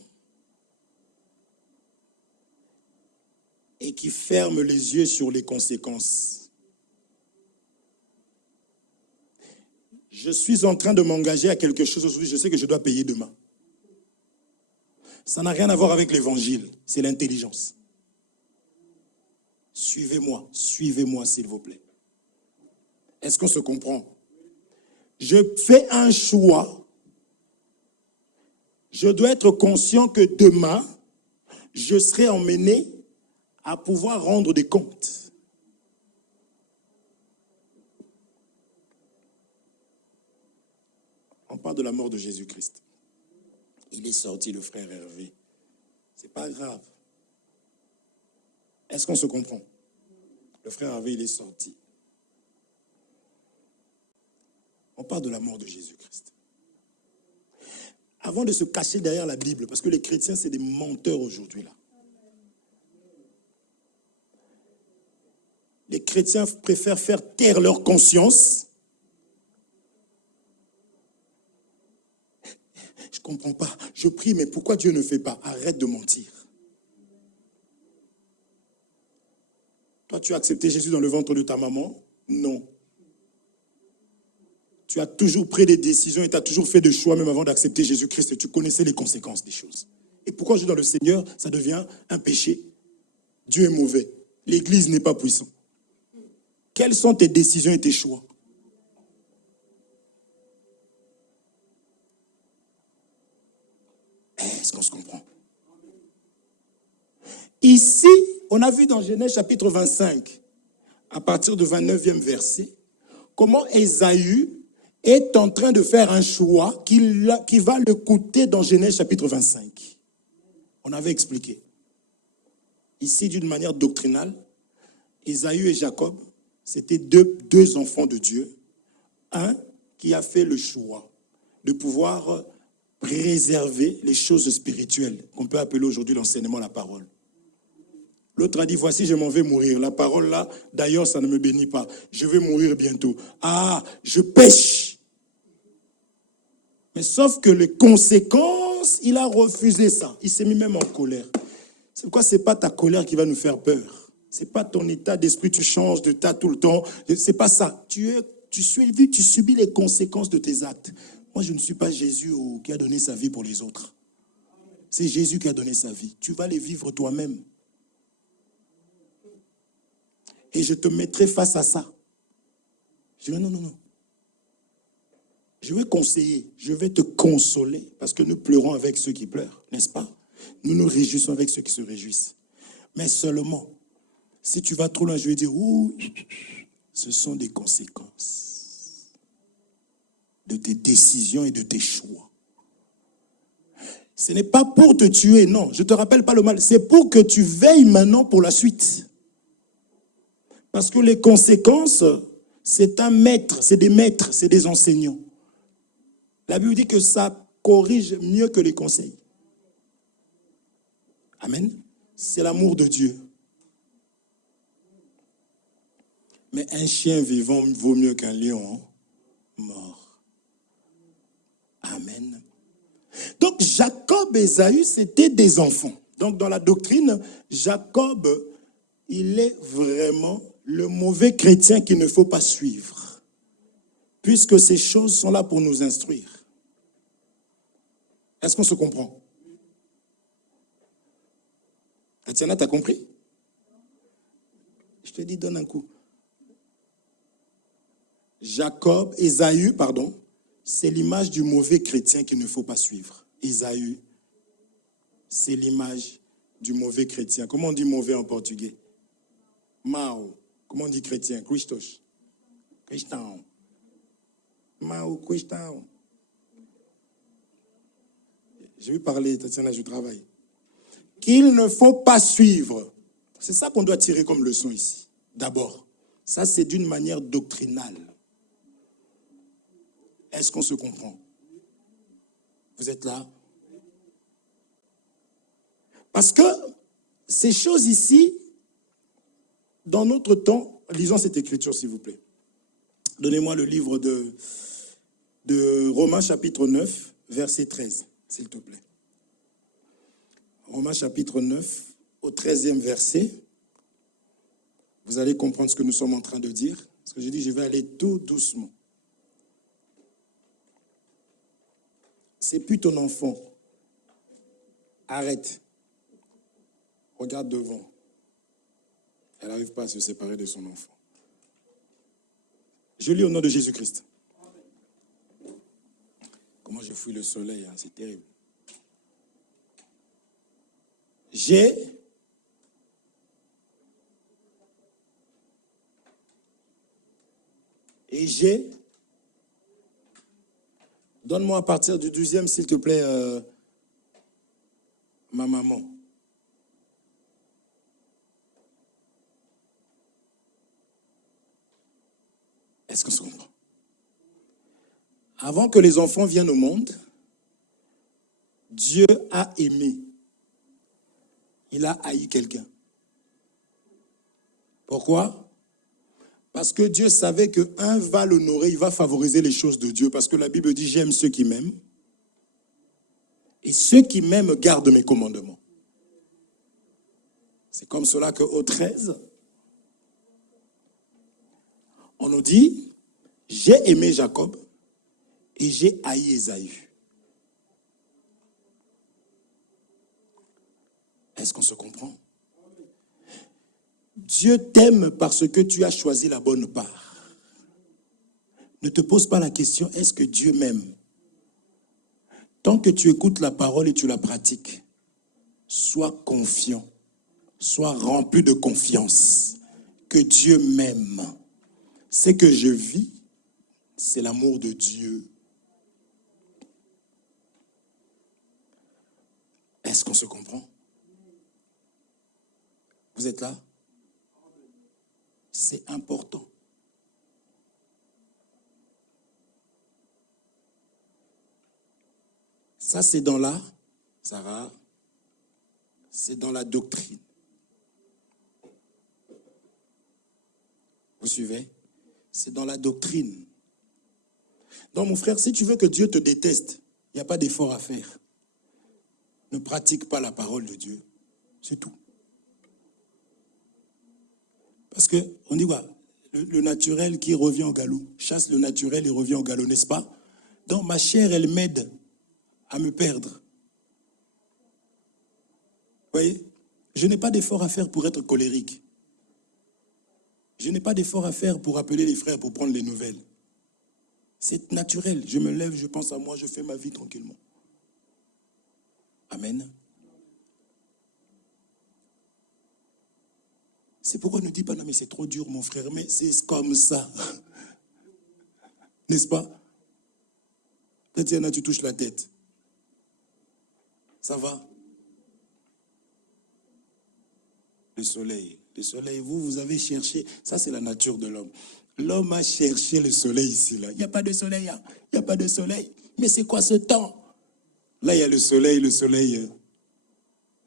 et qui ferment les yeux sur les conséquences. Je suis en train de m'engager à quelque chose aujourd'hui, je sais que je dois payer demain. Ça n'a rien à voir avec l'évangile, c'est l'intelligence. Suivez-moi s'il vous plaît. Est-ce qu'on se comprend? Je fais un choix. Je dois être conscient que demain, je serai emmené à pouvoir rendre des comptes. On parle de la mort de Jésus-Christ. Il est sorti, le frère Hervé. C'est pas grave. Est-ce qu'on se comprend? Le frère Hervé, il est sorti. On parle de la mort de Jésus-Christ. Avant de se cacher derrière la Bible, parce que les chrétiens, c'est des menteurs aujourd'hui là. Les chrétiens préfèrent faire taire leur conscience. Je ne comprends pas. Je prie, mais pourquoi Dieu ne fait pas? Arrête de mentir. Toi, tu as accepté Jésus dans le ventre de ta maman? Non. Tu as toujours pris des décisions et tu as toujours fait des choix même avant d'accepter Jésus-Christ et tu connaissais les conséquences des choses. Et pourquoi je suis dans le Seigneur, ça devient un péché? Dieu est mauvais. L'Église n'est pas puissante. Quelles sont tes décisions et tes choix? Est-ce qu'on se comprend? Ici, on a vu dans Genèse chapitre 25, à partir du 29e verset, comment Ésaü est en train de faire un choix qui va le coûter dans Genèse chapitre 25. On avait expliqué. Ici, d'une manière doctrinale, Ésaü et Jacob, c'était deux enfants de Dieu. Un qui a fait le choix de pouvoir préserver les choses spirituelles, qu'on peut appeler aujourd'hui l'enseignement, la parole. L'autre a dit, voici, je m'en vais mourir. La parole là, d'ailleurs, ça ne me bénit pas. Je vais mourir bientôt. Ah, je pêche. Mais sauf que les conséquences, il a refusé ça. Il s'est mis même en colère. C'est pourquoi ce n'est pas ta colère qui va nous faire peur. Ce n'est pas ton état d'esprit, tu changes de tas tout le temps. Ce n'est pas ça. Tu subis les conséquences de tes actes. Moi, je ne suis pas Jésus qui a donné sa vie pour les autres. C'est Jésus qui a donné sa vie. Tu vas les vivre toi-même. Et je te mettrai face à ça. Je dis non. Je vais conseiller, je vais te consoler, parce que nous pleurons avec ceux qui pleurent, n'est-ce pas? Nous nous réjouissons avec ceux qui se réjouissent. Mais seulement, si tu vas trop loin, je vais dire, ce sont des conséquences de tes décisions et de tes choix. Ce n'est pas pour te tuer, non, je ne te rappelle pas le mal, c'est pour que tu veilles maintenant pour la suite. Parce que les conséquences, c'est un maître, c'est des maîtres, c'est des enseignants. La Bible dit que ça corrige mieux que les conseils. Amen. C'est l'amour de Dieu. Mais un chien vivant vaut mieux qu'un lion mort. Amen. Donc Jacob et Ésaü, c'était des enfants. Donc dans la doctrine, Jacob, il est vraiment le mauvais chrétien qu'il ne faut pas suivre. Puisque ces choses sont là pour nous instruire. Est-ce qu'on se comprend? Tatiana, t'as compris? Je te dis, donne un coup. Ésaü, c'est l'image du mauvais chrétien qu'il ne faut pas suivre. Ésaü, c'est l'image du mauvais chrétien. Comment on dit mauvais en portugais? Mao. Comment on dit chrétien? Christos. Christian. Mao, Christian. Je vais parler, Tatiana, je travaille. Qu'il ne faut pas suivre. C'est ça qu'on doit tirer comme leçon ici. D'abord, ça c'est d'une manière doctrinale. Est-ce qu'on se comprend? Vous êtes là? Parce que ces choses ici, dans notre temps, lisons cette écriture s'il vous plaît. Donnez-moi le livre de Romains chapitre 9, verset 13, s'il te plaît. Romains chapitre 9, au 13e verset. Vous allez comprendre ce que nous sommes en train de dire. Parce que je dis, je vais aller tout doucement. C'est plus ton enfant. Arrête. Regarde devant. Elle n'arrive pas à se séparer de son enfant. Je lis au nom de Jésus-Christ. Comment je fuis le soleil, hein, c'est terrible. J'ai donne-moi à partir du 12e, s'il te plaît, ma maman. Est-ce qu'on se comprend? Avant que les enfants viennent au monde, Dieu a aimé. Il a haï quelqu'un. Pourquoi? Parce que Dieu savait qu'un va l'honorer, il va favoriser les choses de Dieu. Parce que la Bible dit, j'aime ceux qui m'aiment. Et ceux qui m'aiment gardent mes commandements. C'est comme cela qu'au 13, on nous dit, j'ai aimé Jacob et j'ai haï Ésaü. Est-ce qu'on se comprend? Dieu t'aime parce que tu as choisi la bonne part. Ne te pose pas la question, est-ce que Dieu m'aime? Tant que tu écoutes la parole et tu la pratiques, sois confiant, sois rempli de confiance que Dieu m'aime. Ce que je vis, c'est l'amour de Dieu. Est-ce qu'on se comprend? Vous êtes là? C'est important. Ça, c'est dans la, Sarah, c'est dans la doctrine. Vous suivez? C'est dans la doctrine. Donc, mon frère, si tu veux que Dieu te déteste, il n'y a pas d'effort à faire. Ne pratique pas la parole de Dieu. C'est tout. Parce qu'on dit quoi? Le naturel qui revient au galop. Chasse le naturel et revient au galop, n'est-ce pas? Donc, ma chair, elle m'aide à me perdre. Vous voyez? Je n'ai pas d'effort à faire pour être colérique. Je n'ai pas d'effort à faire pour appeler les frères pour prendre les nouvelles. C'est naturel. Je me lève, je pense à moi, je fais ma vie tranquillement. Amen. C'est pourquoi on ne dit pas, non mais c'est trop dur mon frère, mais c'est comme ça. N'est-ce pas? Peut-être qu'il y en a, tu touches la tête. Ça va? Le soleil, vous avez cherché, ça c'est la nature de l'homme. L'homme a cherché le soleil ici, là. Il n'y a pas de soleil, hein? Il n'y a pas de soleil. Mais c'est quoi ce temps? Là, il y a le soleil.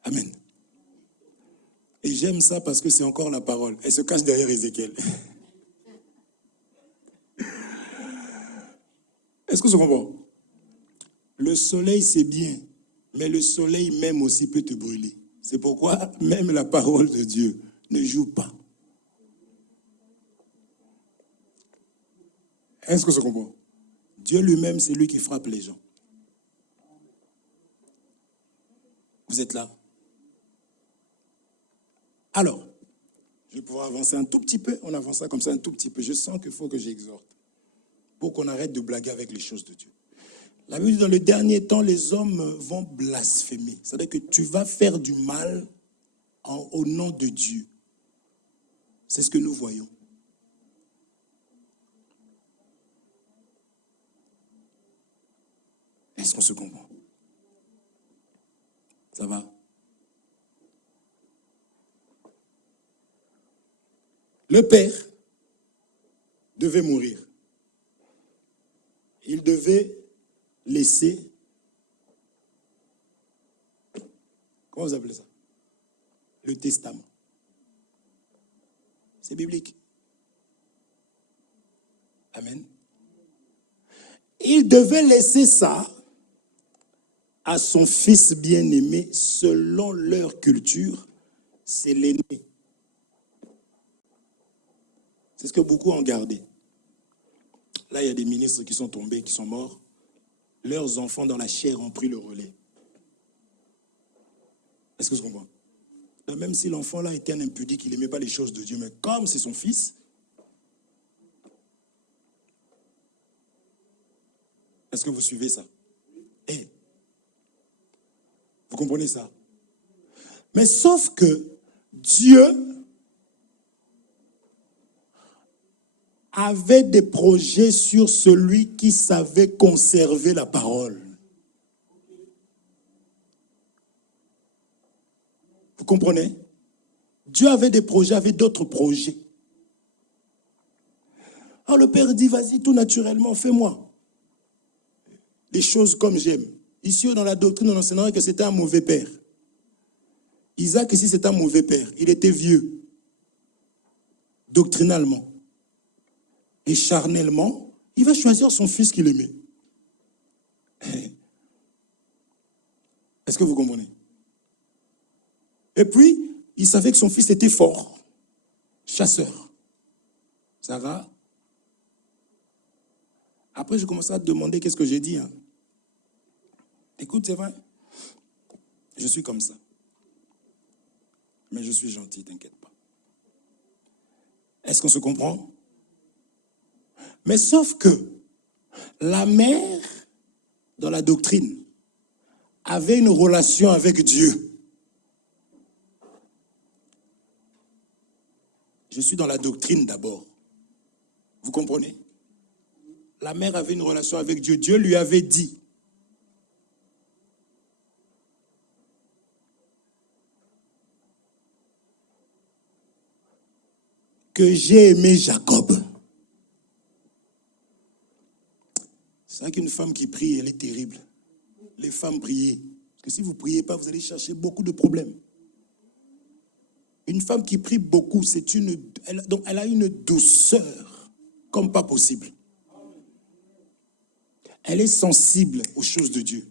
Amen. Et j'aime ça parce que c'est encore la parole. Elle se cache derrière Ézéchiel. Est-ce que vous comprenez? Le soleil, c'est bien, mais le soleil même aussi peut te brûler. C'est pourquoi même la parole de Dieu ne joue pas. Est-ce que ça comprend? Dieu lui-même, c'est lui qui frappe les gens. Vous êtes là? Alors, je vais pouvoir avancer un tout petit peu. On avance ça comme ça un tout petit peu. Je sens qu'il faut que j'exhorte pour qu'on arrête de blaguer avec les choses de Dieu. La Bible dit, dans le dernier temps, les hommes vont blasphémer. C'est-à-dire que tu vas faire du mal au nom de Dieu. C'est ce que nous voyons. Est-ce qu'on se comprend? Ça va? Le père devait mourir. Il devait laisser, comment vous appelez ça? le testament. C'est biblique. Amen. Il devait laisser ça à son fils bien-aimé selon leur culture. C'est l'aîné. C'est ce que beaucoup ont gardé. Là, il y a des ministres qui sont tombés, qui sont morts. Leurs enfants dans la chair ont pris le relais. Est-ce que je comprends? Donc, même si l'enfant là était un impudique, il n'aimait pas les choses de Dieu, mais comme c'est son fils, est-ce que vous suivez ça? Eh, vous comprenez ça? Mais sauf que Dieu avait des projets sur celui qui savait conserver la parole. Vous comprenez? Dieu avait des projets, avait d'autres projets. Alors le père dit, vas-y, tout naturellement, fais-moi les choses comme j'aime. Ici, dans la doctrine, on enseignera que c'était un mauvais père. Isaac, ici, c'est un mauvais père. Il était vieux, doctrinalement. Et charnellement, il va choisir son fils qu'il aimait. Est-ce que vous comprenez? Et puis, il savait que son fils était fort, chasseur. Ça va? Après, je commençais à te demander qu'est-ce que j'ai dit. Hein? Écoute, c'est vrai. Je suis comme ça. Mais je suis gentil, t'inquiète pas. Est-ce qu'on se comprend? Mais sauf que la mère, dans la doctrine, avait une relation avec Dieu. Je suis dans la doctrine d'abord. Vous comprenez? La mère avait une relation avec Dieu. Dieu lui avait dit que j'ai aimé Jacob. C'est vrai qu'une femme qui prie, elle est terrible. Les femmes priez. Parce que si vous ne priez pas, vous allez chercher beaucoup de problèmes. Une femme qui prie beaucoup, elle a une douceur comme pas possible. Elle est sensible aux choses de Dieu.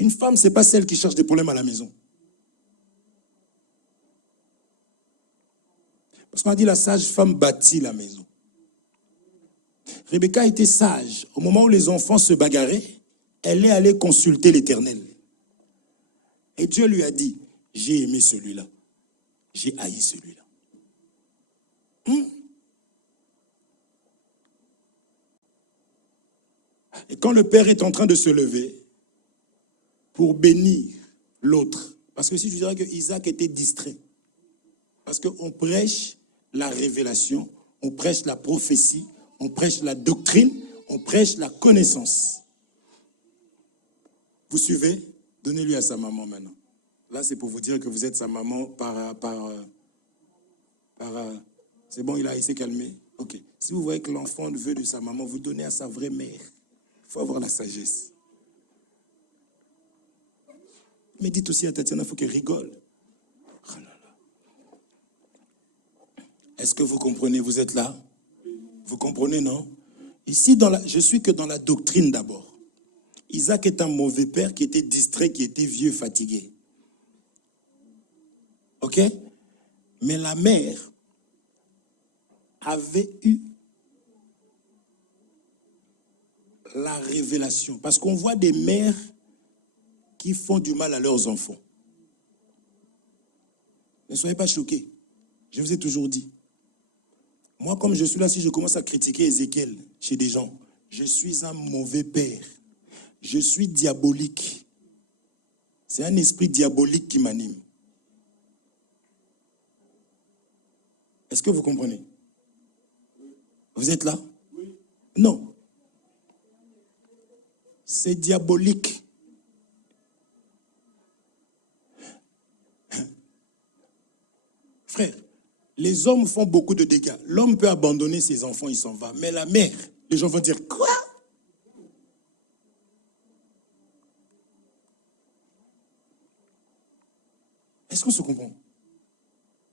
Une femme, ce n'est pas celle qui cherche des problèmes à la maison. Parce qu'on a dit la sage femme bâtit la maison. Rebecca était sage. Au moment où les enfants se bagarraient, elle est allée consulter l'Éternel. Et Dieu lui a dit, j'ai aimé celui-là. J'ai haï celui-là. Et quand le père est en train de se lever pour bénir l'autre, parce que si je dirais que Isaac était distrait, parce qu'on prêche la révélation, on prêche la prophétie, on prêche la doctrine, on prêche la connaissance. Vous suivez? Donnez-lui à sa maman maintenant. Là, c'est pour vous dire que vous êtes sa maman c'est bon, il s'est calmé? Ok. Si vous voyez que l'enfant veut de sa maman, vous donnez à sa vraie mère. Il faut avoir la sagesse. Mais dites aussi à Tatiana, il faut qu'elle rigole. Oh là là. Est-ce que vous comprenez? Vous êtes là? Vous comprenez, non? Ici, je suis que dans la doctrine d'abord. Isaac est un mauvais père qui était distrait, qui était vieux, fatigué. Ok? Mais la mère avait eu la révélation. Parce qu'on voit des mères qui font du mal à leurs enfants. Ne soyez pas choqués. Je vous ai toujours dit. Moi, comme je suis là, si je commence à critiquer Ézéchiel chez des gens, je suis un mauvais père. Je suis diabolique. C'est un esprit diabolique qui m'anime. Est-ce que vous comprenez? Vous êtes là? Oui. Non. C'est diabolique. Frère, les hommes font beaucoup de dégâts. L'homme peut abandonner ses enfants, il s'en va. Mais la mère, les gens vont dire, quoi? Est-ce qu'on se comprend?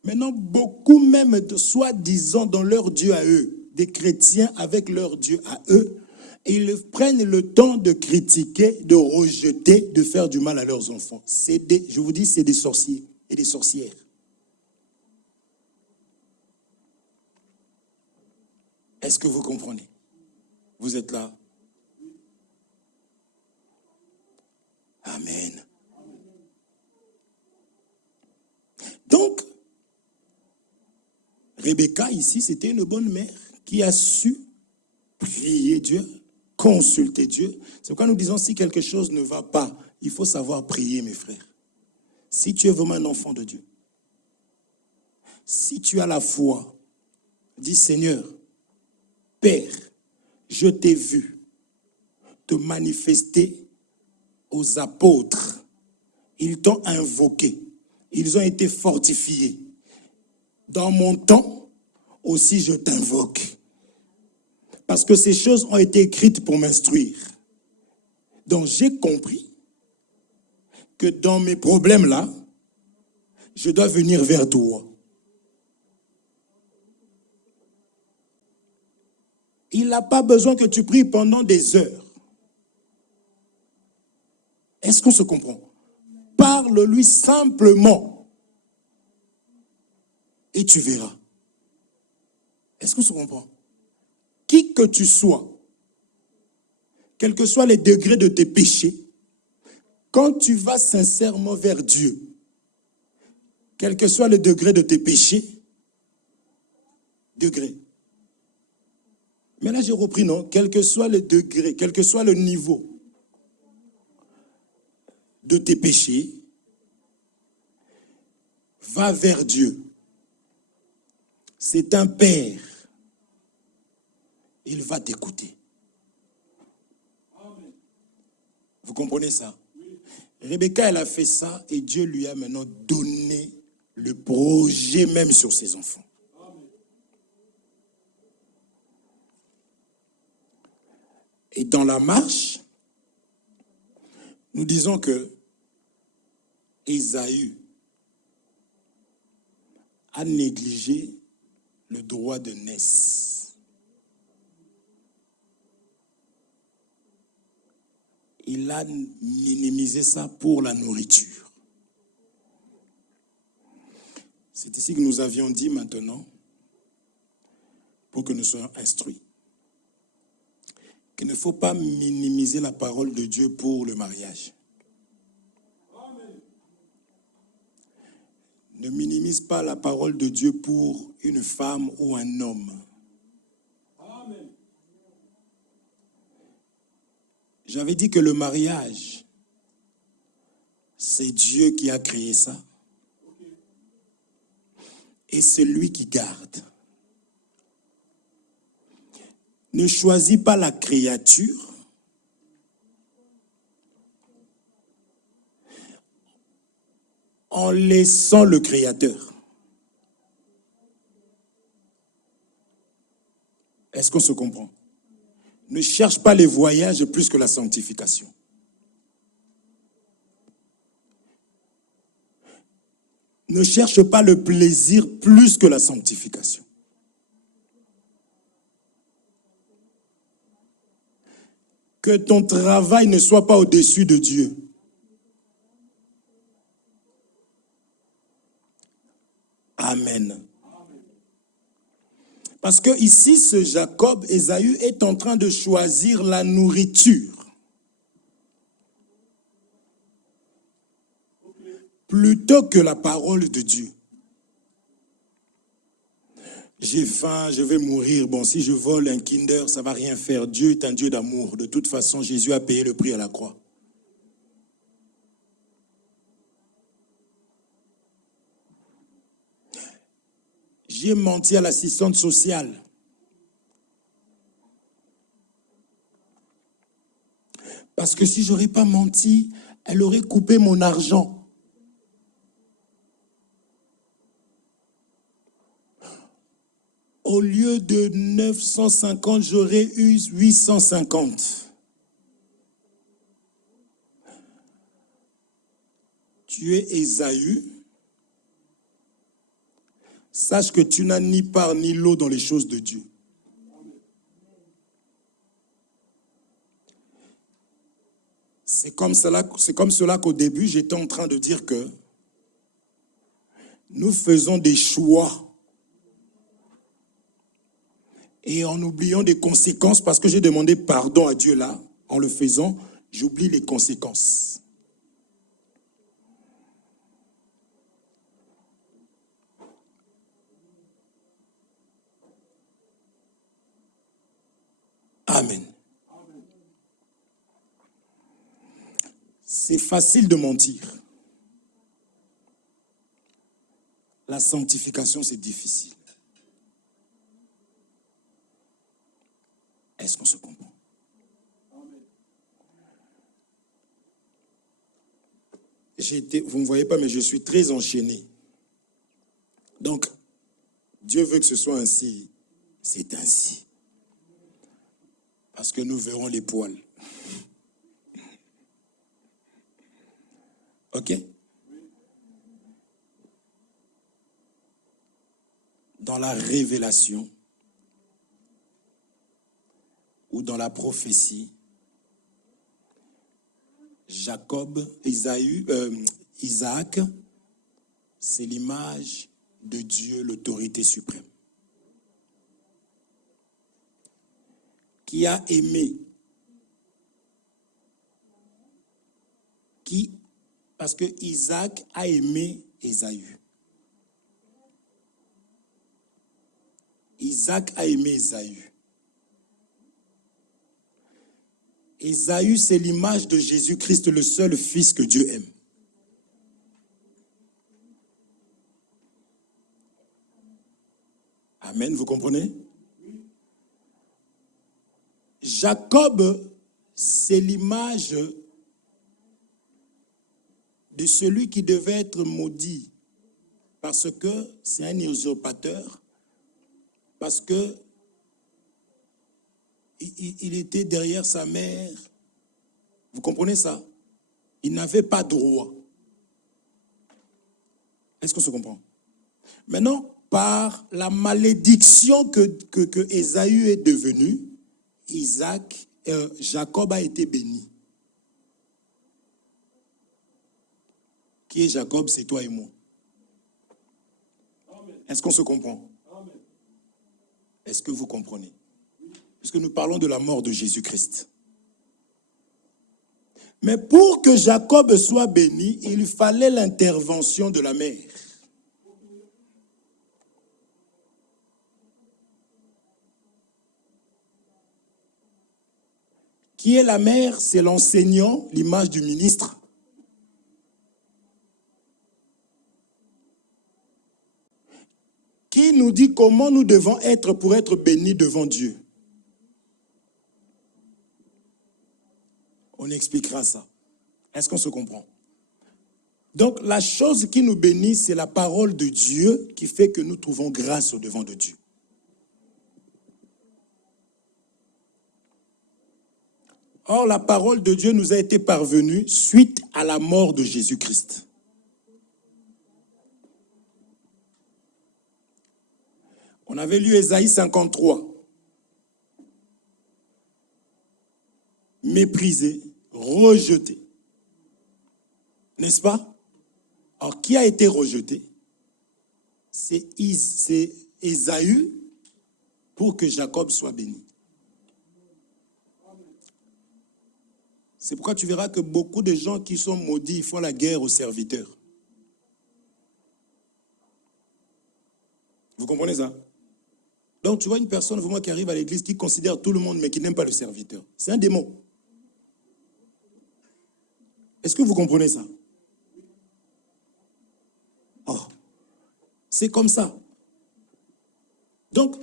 Maintenant, beaucoup même, soi-disant, dans leur Dieu à eux, des chrétiens avec leur Dieu à eux, ils prennent le temps de critiquer, de rejeter, de faire du mal à leurs enfants. Je vous dis, c'est des sorciers et des sorcières. Est-ce que vous comprenez? Vous êtes là? Amen. Donc, Rebecca, ici, c'était une bonne mère qui a su prier Dieu, consulter Dieu. C'est pourquoi nous disons, si quelque chose ne va pas, il faut savoir prier, mes frères. Si tu es vraiment un enfant de Dieu, si tu as la foi, dis Seigneur, Père, je t'ai vu te manifester aux apôtres. Ils t'ont invoqué. Ils ont été fortifiés. Dans mon temps, aussi je t'invoque. Parce que ces choses ont été écrites pour m'instruire. Donc j'ai compris que dans mes problèmes-là, je dois venir vers toi. Il n'a pas besoin que tu pries pendant des heures. Est-ce qu'on se comprend? Parle-lui simplement et tu verras. Est-ce qu'on se comprend? Qui que tu sois, quels que soient les degrés de tes péchés, quand tu vas sincèrement vers Dieu, quel que soit le degré de tes péchés, degré. Mais là j'ai repris, non? Quel que soit le degré, quel que soit le niveau de tes péchés, va vers Dieu. C'est un Père. Il va t'écouter. Vous comprenez ça? Rebecca, elle a fait ça et Dieu lui a maintenant donné le projet même sur ses enfants. Et dans la marche, nous disons que Ésaü a négligé le droit de naissance. Il a minimisé ça pour la nourriture. C'est ici que nous avions dit maintenant, pour que nous soyons instruits, qu'il ne faut pas minimiser la parole de Dieu pour le mariage. Ne minimise pas la parole de Dieu pour une femme ou un homme. Amen. J'avais dit que le mariage, c'est Dieu qui a créé ça. Et c'est lui qui garde. Ne choisis pas la créature en laissant le Créateur. Est-ce qu'on se comprend? Ne cherche pas les voyages plus que la sanctification. Ne cherche pas le plaisir plus que la sanctification. Que ton travail ne soit pas au-dessus de Dieu. Amen. Parce que ici, ce Jacob, Ésaü, est en train de choisir la nourriture. Plutôt que la parole de Dieu. J'ai faim, je vais mourir. Bon, si je vole un Kinder, ça ne va rien faire. Dieu est un Dieu d'amour. De toute façon, Jésus a payé le prix à la croix. J'ai menti à l'assistante sociale. Parce que si je n'aurais pas menti, elle aurait coupé mon argent. Au lieu de 950, j'aurais eu 850. Tu es Ésaü, sache que tu n'as ni part ni lot dans les choses de Dieu. C'est comme cela qu'au début, j'étais en train de dire que nous faisons des choix et en oubliant des conséquences, parce que j'ai demandé pardon à Dieu là, en le faisant, j'oublie les conséquences. Amen. C'est facile de mentir. La sanctification, c'est difficile. Est-ce qu'on se comprend? Vous ne me voyez pas, mais je suis très enchaîné. Donc, Dieu veut que ce soit ainsi. C'est ainsi. Parce que nous verrons les poils. OK? Dans la révélation ou dans la prophétie, Isaac, c'est l'image de Dieu, l'autorité suprême, qui a aimé, parce que Isaac a aimé Ésaü. Isaac a aimé Ésaü. Ésaü, c'est l'image de Jésus-Christ, le seul fils que Dieu aime. Amen, vous comprenez? Jacob, c'est l'image de celui qui devait être maudit parce que c'est un usurpateur, parce que il était derrière sa mère. Vous comprenez ça? Il n'avait pas droit. Est-ce qu'on se comprend? Maintenant, par la malédiction que Ésaü est devenu, Jacob a été béni. Qui est Jacob? C'est toi et moi. Est-ce qu'on se comprend? Est-ce que vous comprenez? Puisque nous parlons de la mort de Jésus-Christ. Mais pour que Jacob soit béni, il fallait l'intervention de la mère. Qui est la mère? C'est l'enseignant, l'image du ministre. Qui nous dit comment nous devons être pour être bénis devant Dieu. On expliquera ça. Est-ce qu'on se comprend? Donc, la chose qui nous bénit, c'est la parole de Dieu qui fait que nous trouvons grâce au devant de Dieu. Or, la parole de Dieu nous a été parvenue suite à la mort de Jésus-Christ. On avait lu Ésaïe 53. Méprisé, rejeté. N'est-ce pas? Alors, qui a été rejeté? C'est Ésaü pour que Jacob soit béni. C'est pourquoi tu verras que beaucoup de gens qui sont maudits, ils font la guerre aux serviteurs. Vous comprenez ça? Donc, tu vois une personne vraiment qui arrive à l'église, qui considère tout le monde, mais qui n'aime pas le serviteur. C'est un démon. Est-ce que vous comprenez ça? Oh, c'est comme ça. Donc,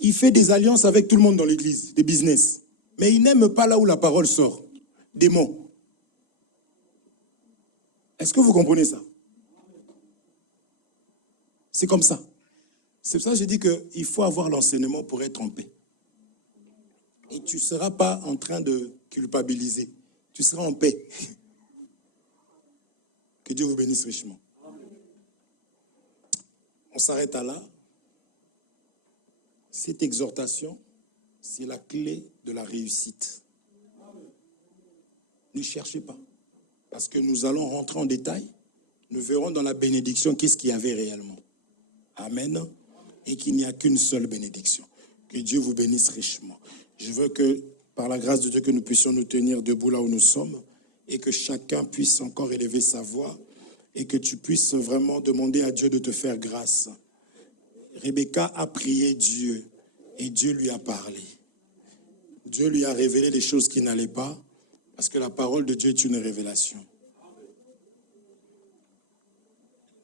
il fait des alliances avec tout le monde dans l'église, des business. Mais il n'aime pas là où la parole sort. Démon. Est-ce que vous comprenez ça? C'est comme ça. C'est pour ça que je dis qu'il faut avoir l'enseignement pour être en paix. Et tu ne seras pas en train de culpabiliser. Tu seras en paix. Que Dieu vous bénisse richement. On s'arrête à là. Cette exhortation, c'est la clé de la réussite. Ne cherchez pas. Parce que nous allons rentrer en détail. Nous verrons dans la bénédiction qu'est-ce qu'il y avait réellement. Amen. Et qu'il n'y a qu'une seule bénédiction. Que Dieu vous bénisse richement. Je veux que, par la grâce de Dieu, que nous puissions nous tenir debout là où nous sommes et que chacun puisse encore élever sa voix et que tu puisses vraiment demander à Dieu de te faire grâce. Rebecca a prié Dieu et Dieu lui a parlé. Dieu lui a révélé des choses qui n'allaient pas parce que la parole de Dieu est une révélation.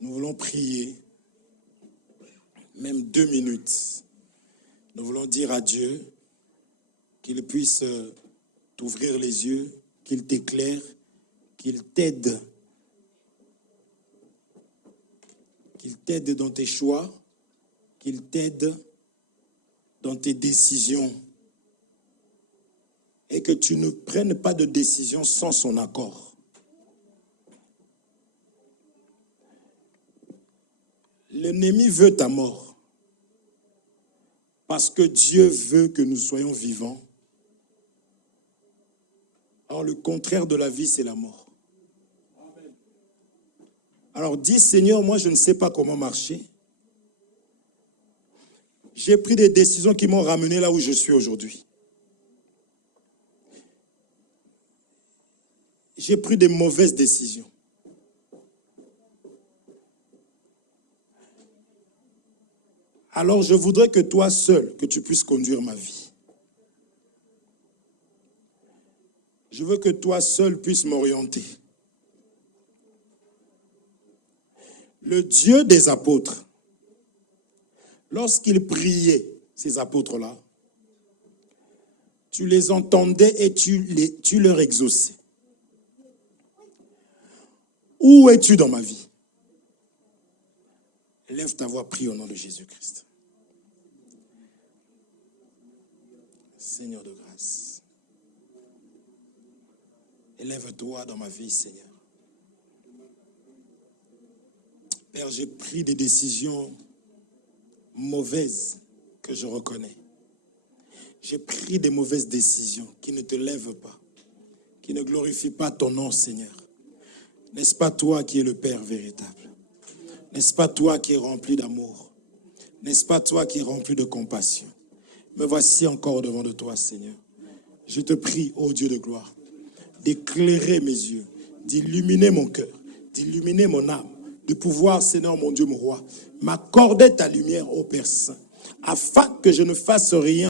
Nous voulons prier, même 2 minutes. Nous voulons dire à Dieu qu'il puisse t'ouvrir les yeux, qu'il t'éclaire, qu'il t'aide dans tes choix, qu'il t'aide dans tes décisions et que tu ne prennes pas de décision sans son accord. L'ennemi veut ta mort parce que Dieu veut que nous soyons vivants. Alors le contraire de la vie, c'est la mort. Alors dis, Seigneur, moi je ne sais pas comment marcher. J'ai pris des décisions qui m'ont ramené là où je suis aujourd'hui. J'ai pris des mauvaises décisions. Alors je voudrais que toi seul, que tu puisses conduire ma vie. Je veux que toi seul puisses m'orienter. Le Dieu des apôtres, lorsqu'ils priaient, ces apôtres-là, tu les entendais et tu leur exauçais. Où es-tu dans ma vie? Lève ta voix, prie au nom de Jésus-Christ. Seigneur de grâce, élève-toi dans ma vie, Seigneur. Père, j'ai pris des décisions mauvaises que je reconnais. J'ai pris des mauvaises décisions qui ne te lèvent pas, qui ne glorifient pas ton nom, Seigneur. N'est-ce pas toi qui es le Père véritable? N'est-ce pas toi qui es rempli d'amour? N'est-ce pas toi qui es rempli de compassion? Me voici encore devant de toi, Seigneur. Je te prie, ô Dieu de gloire, d'éclairer mes yeux, d'illuminer mon cœur, d'illuminer mon âme, de pouvoir, Seigneur mon Dieu, mon roi, m'accorder ta lumière, ô Père Saint, afin que je ne fasse rien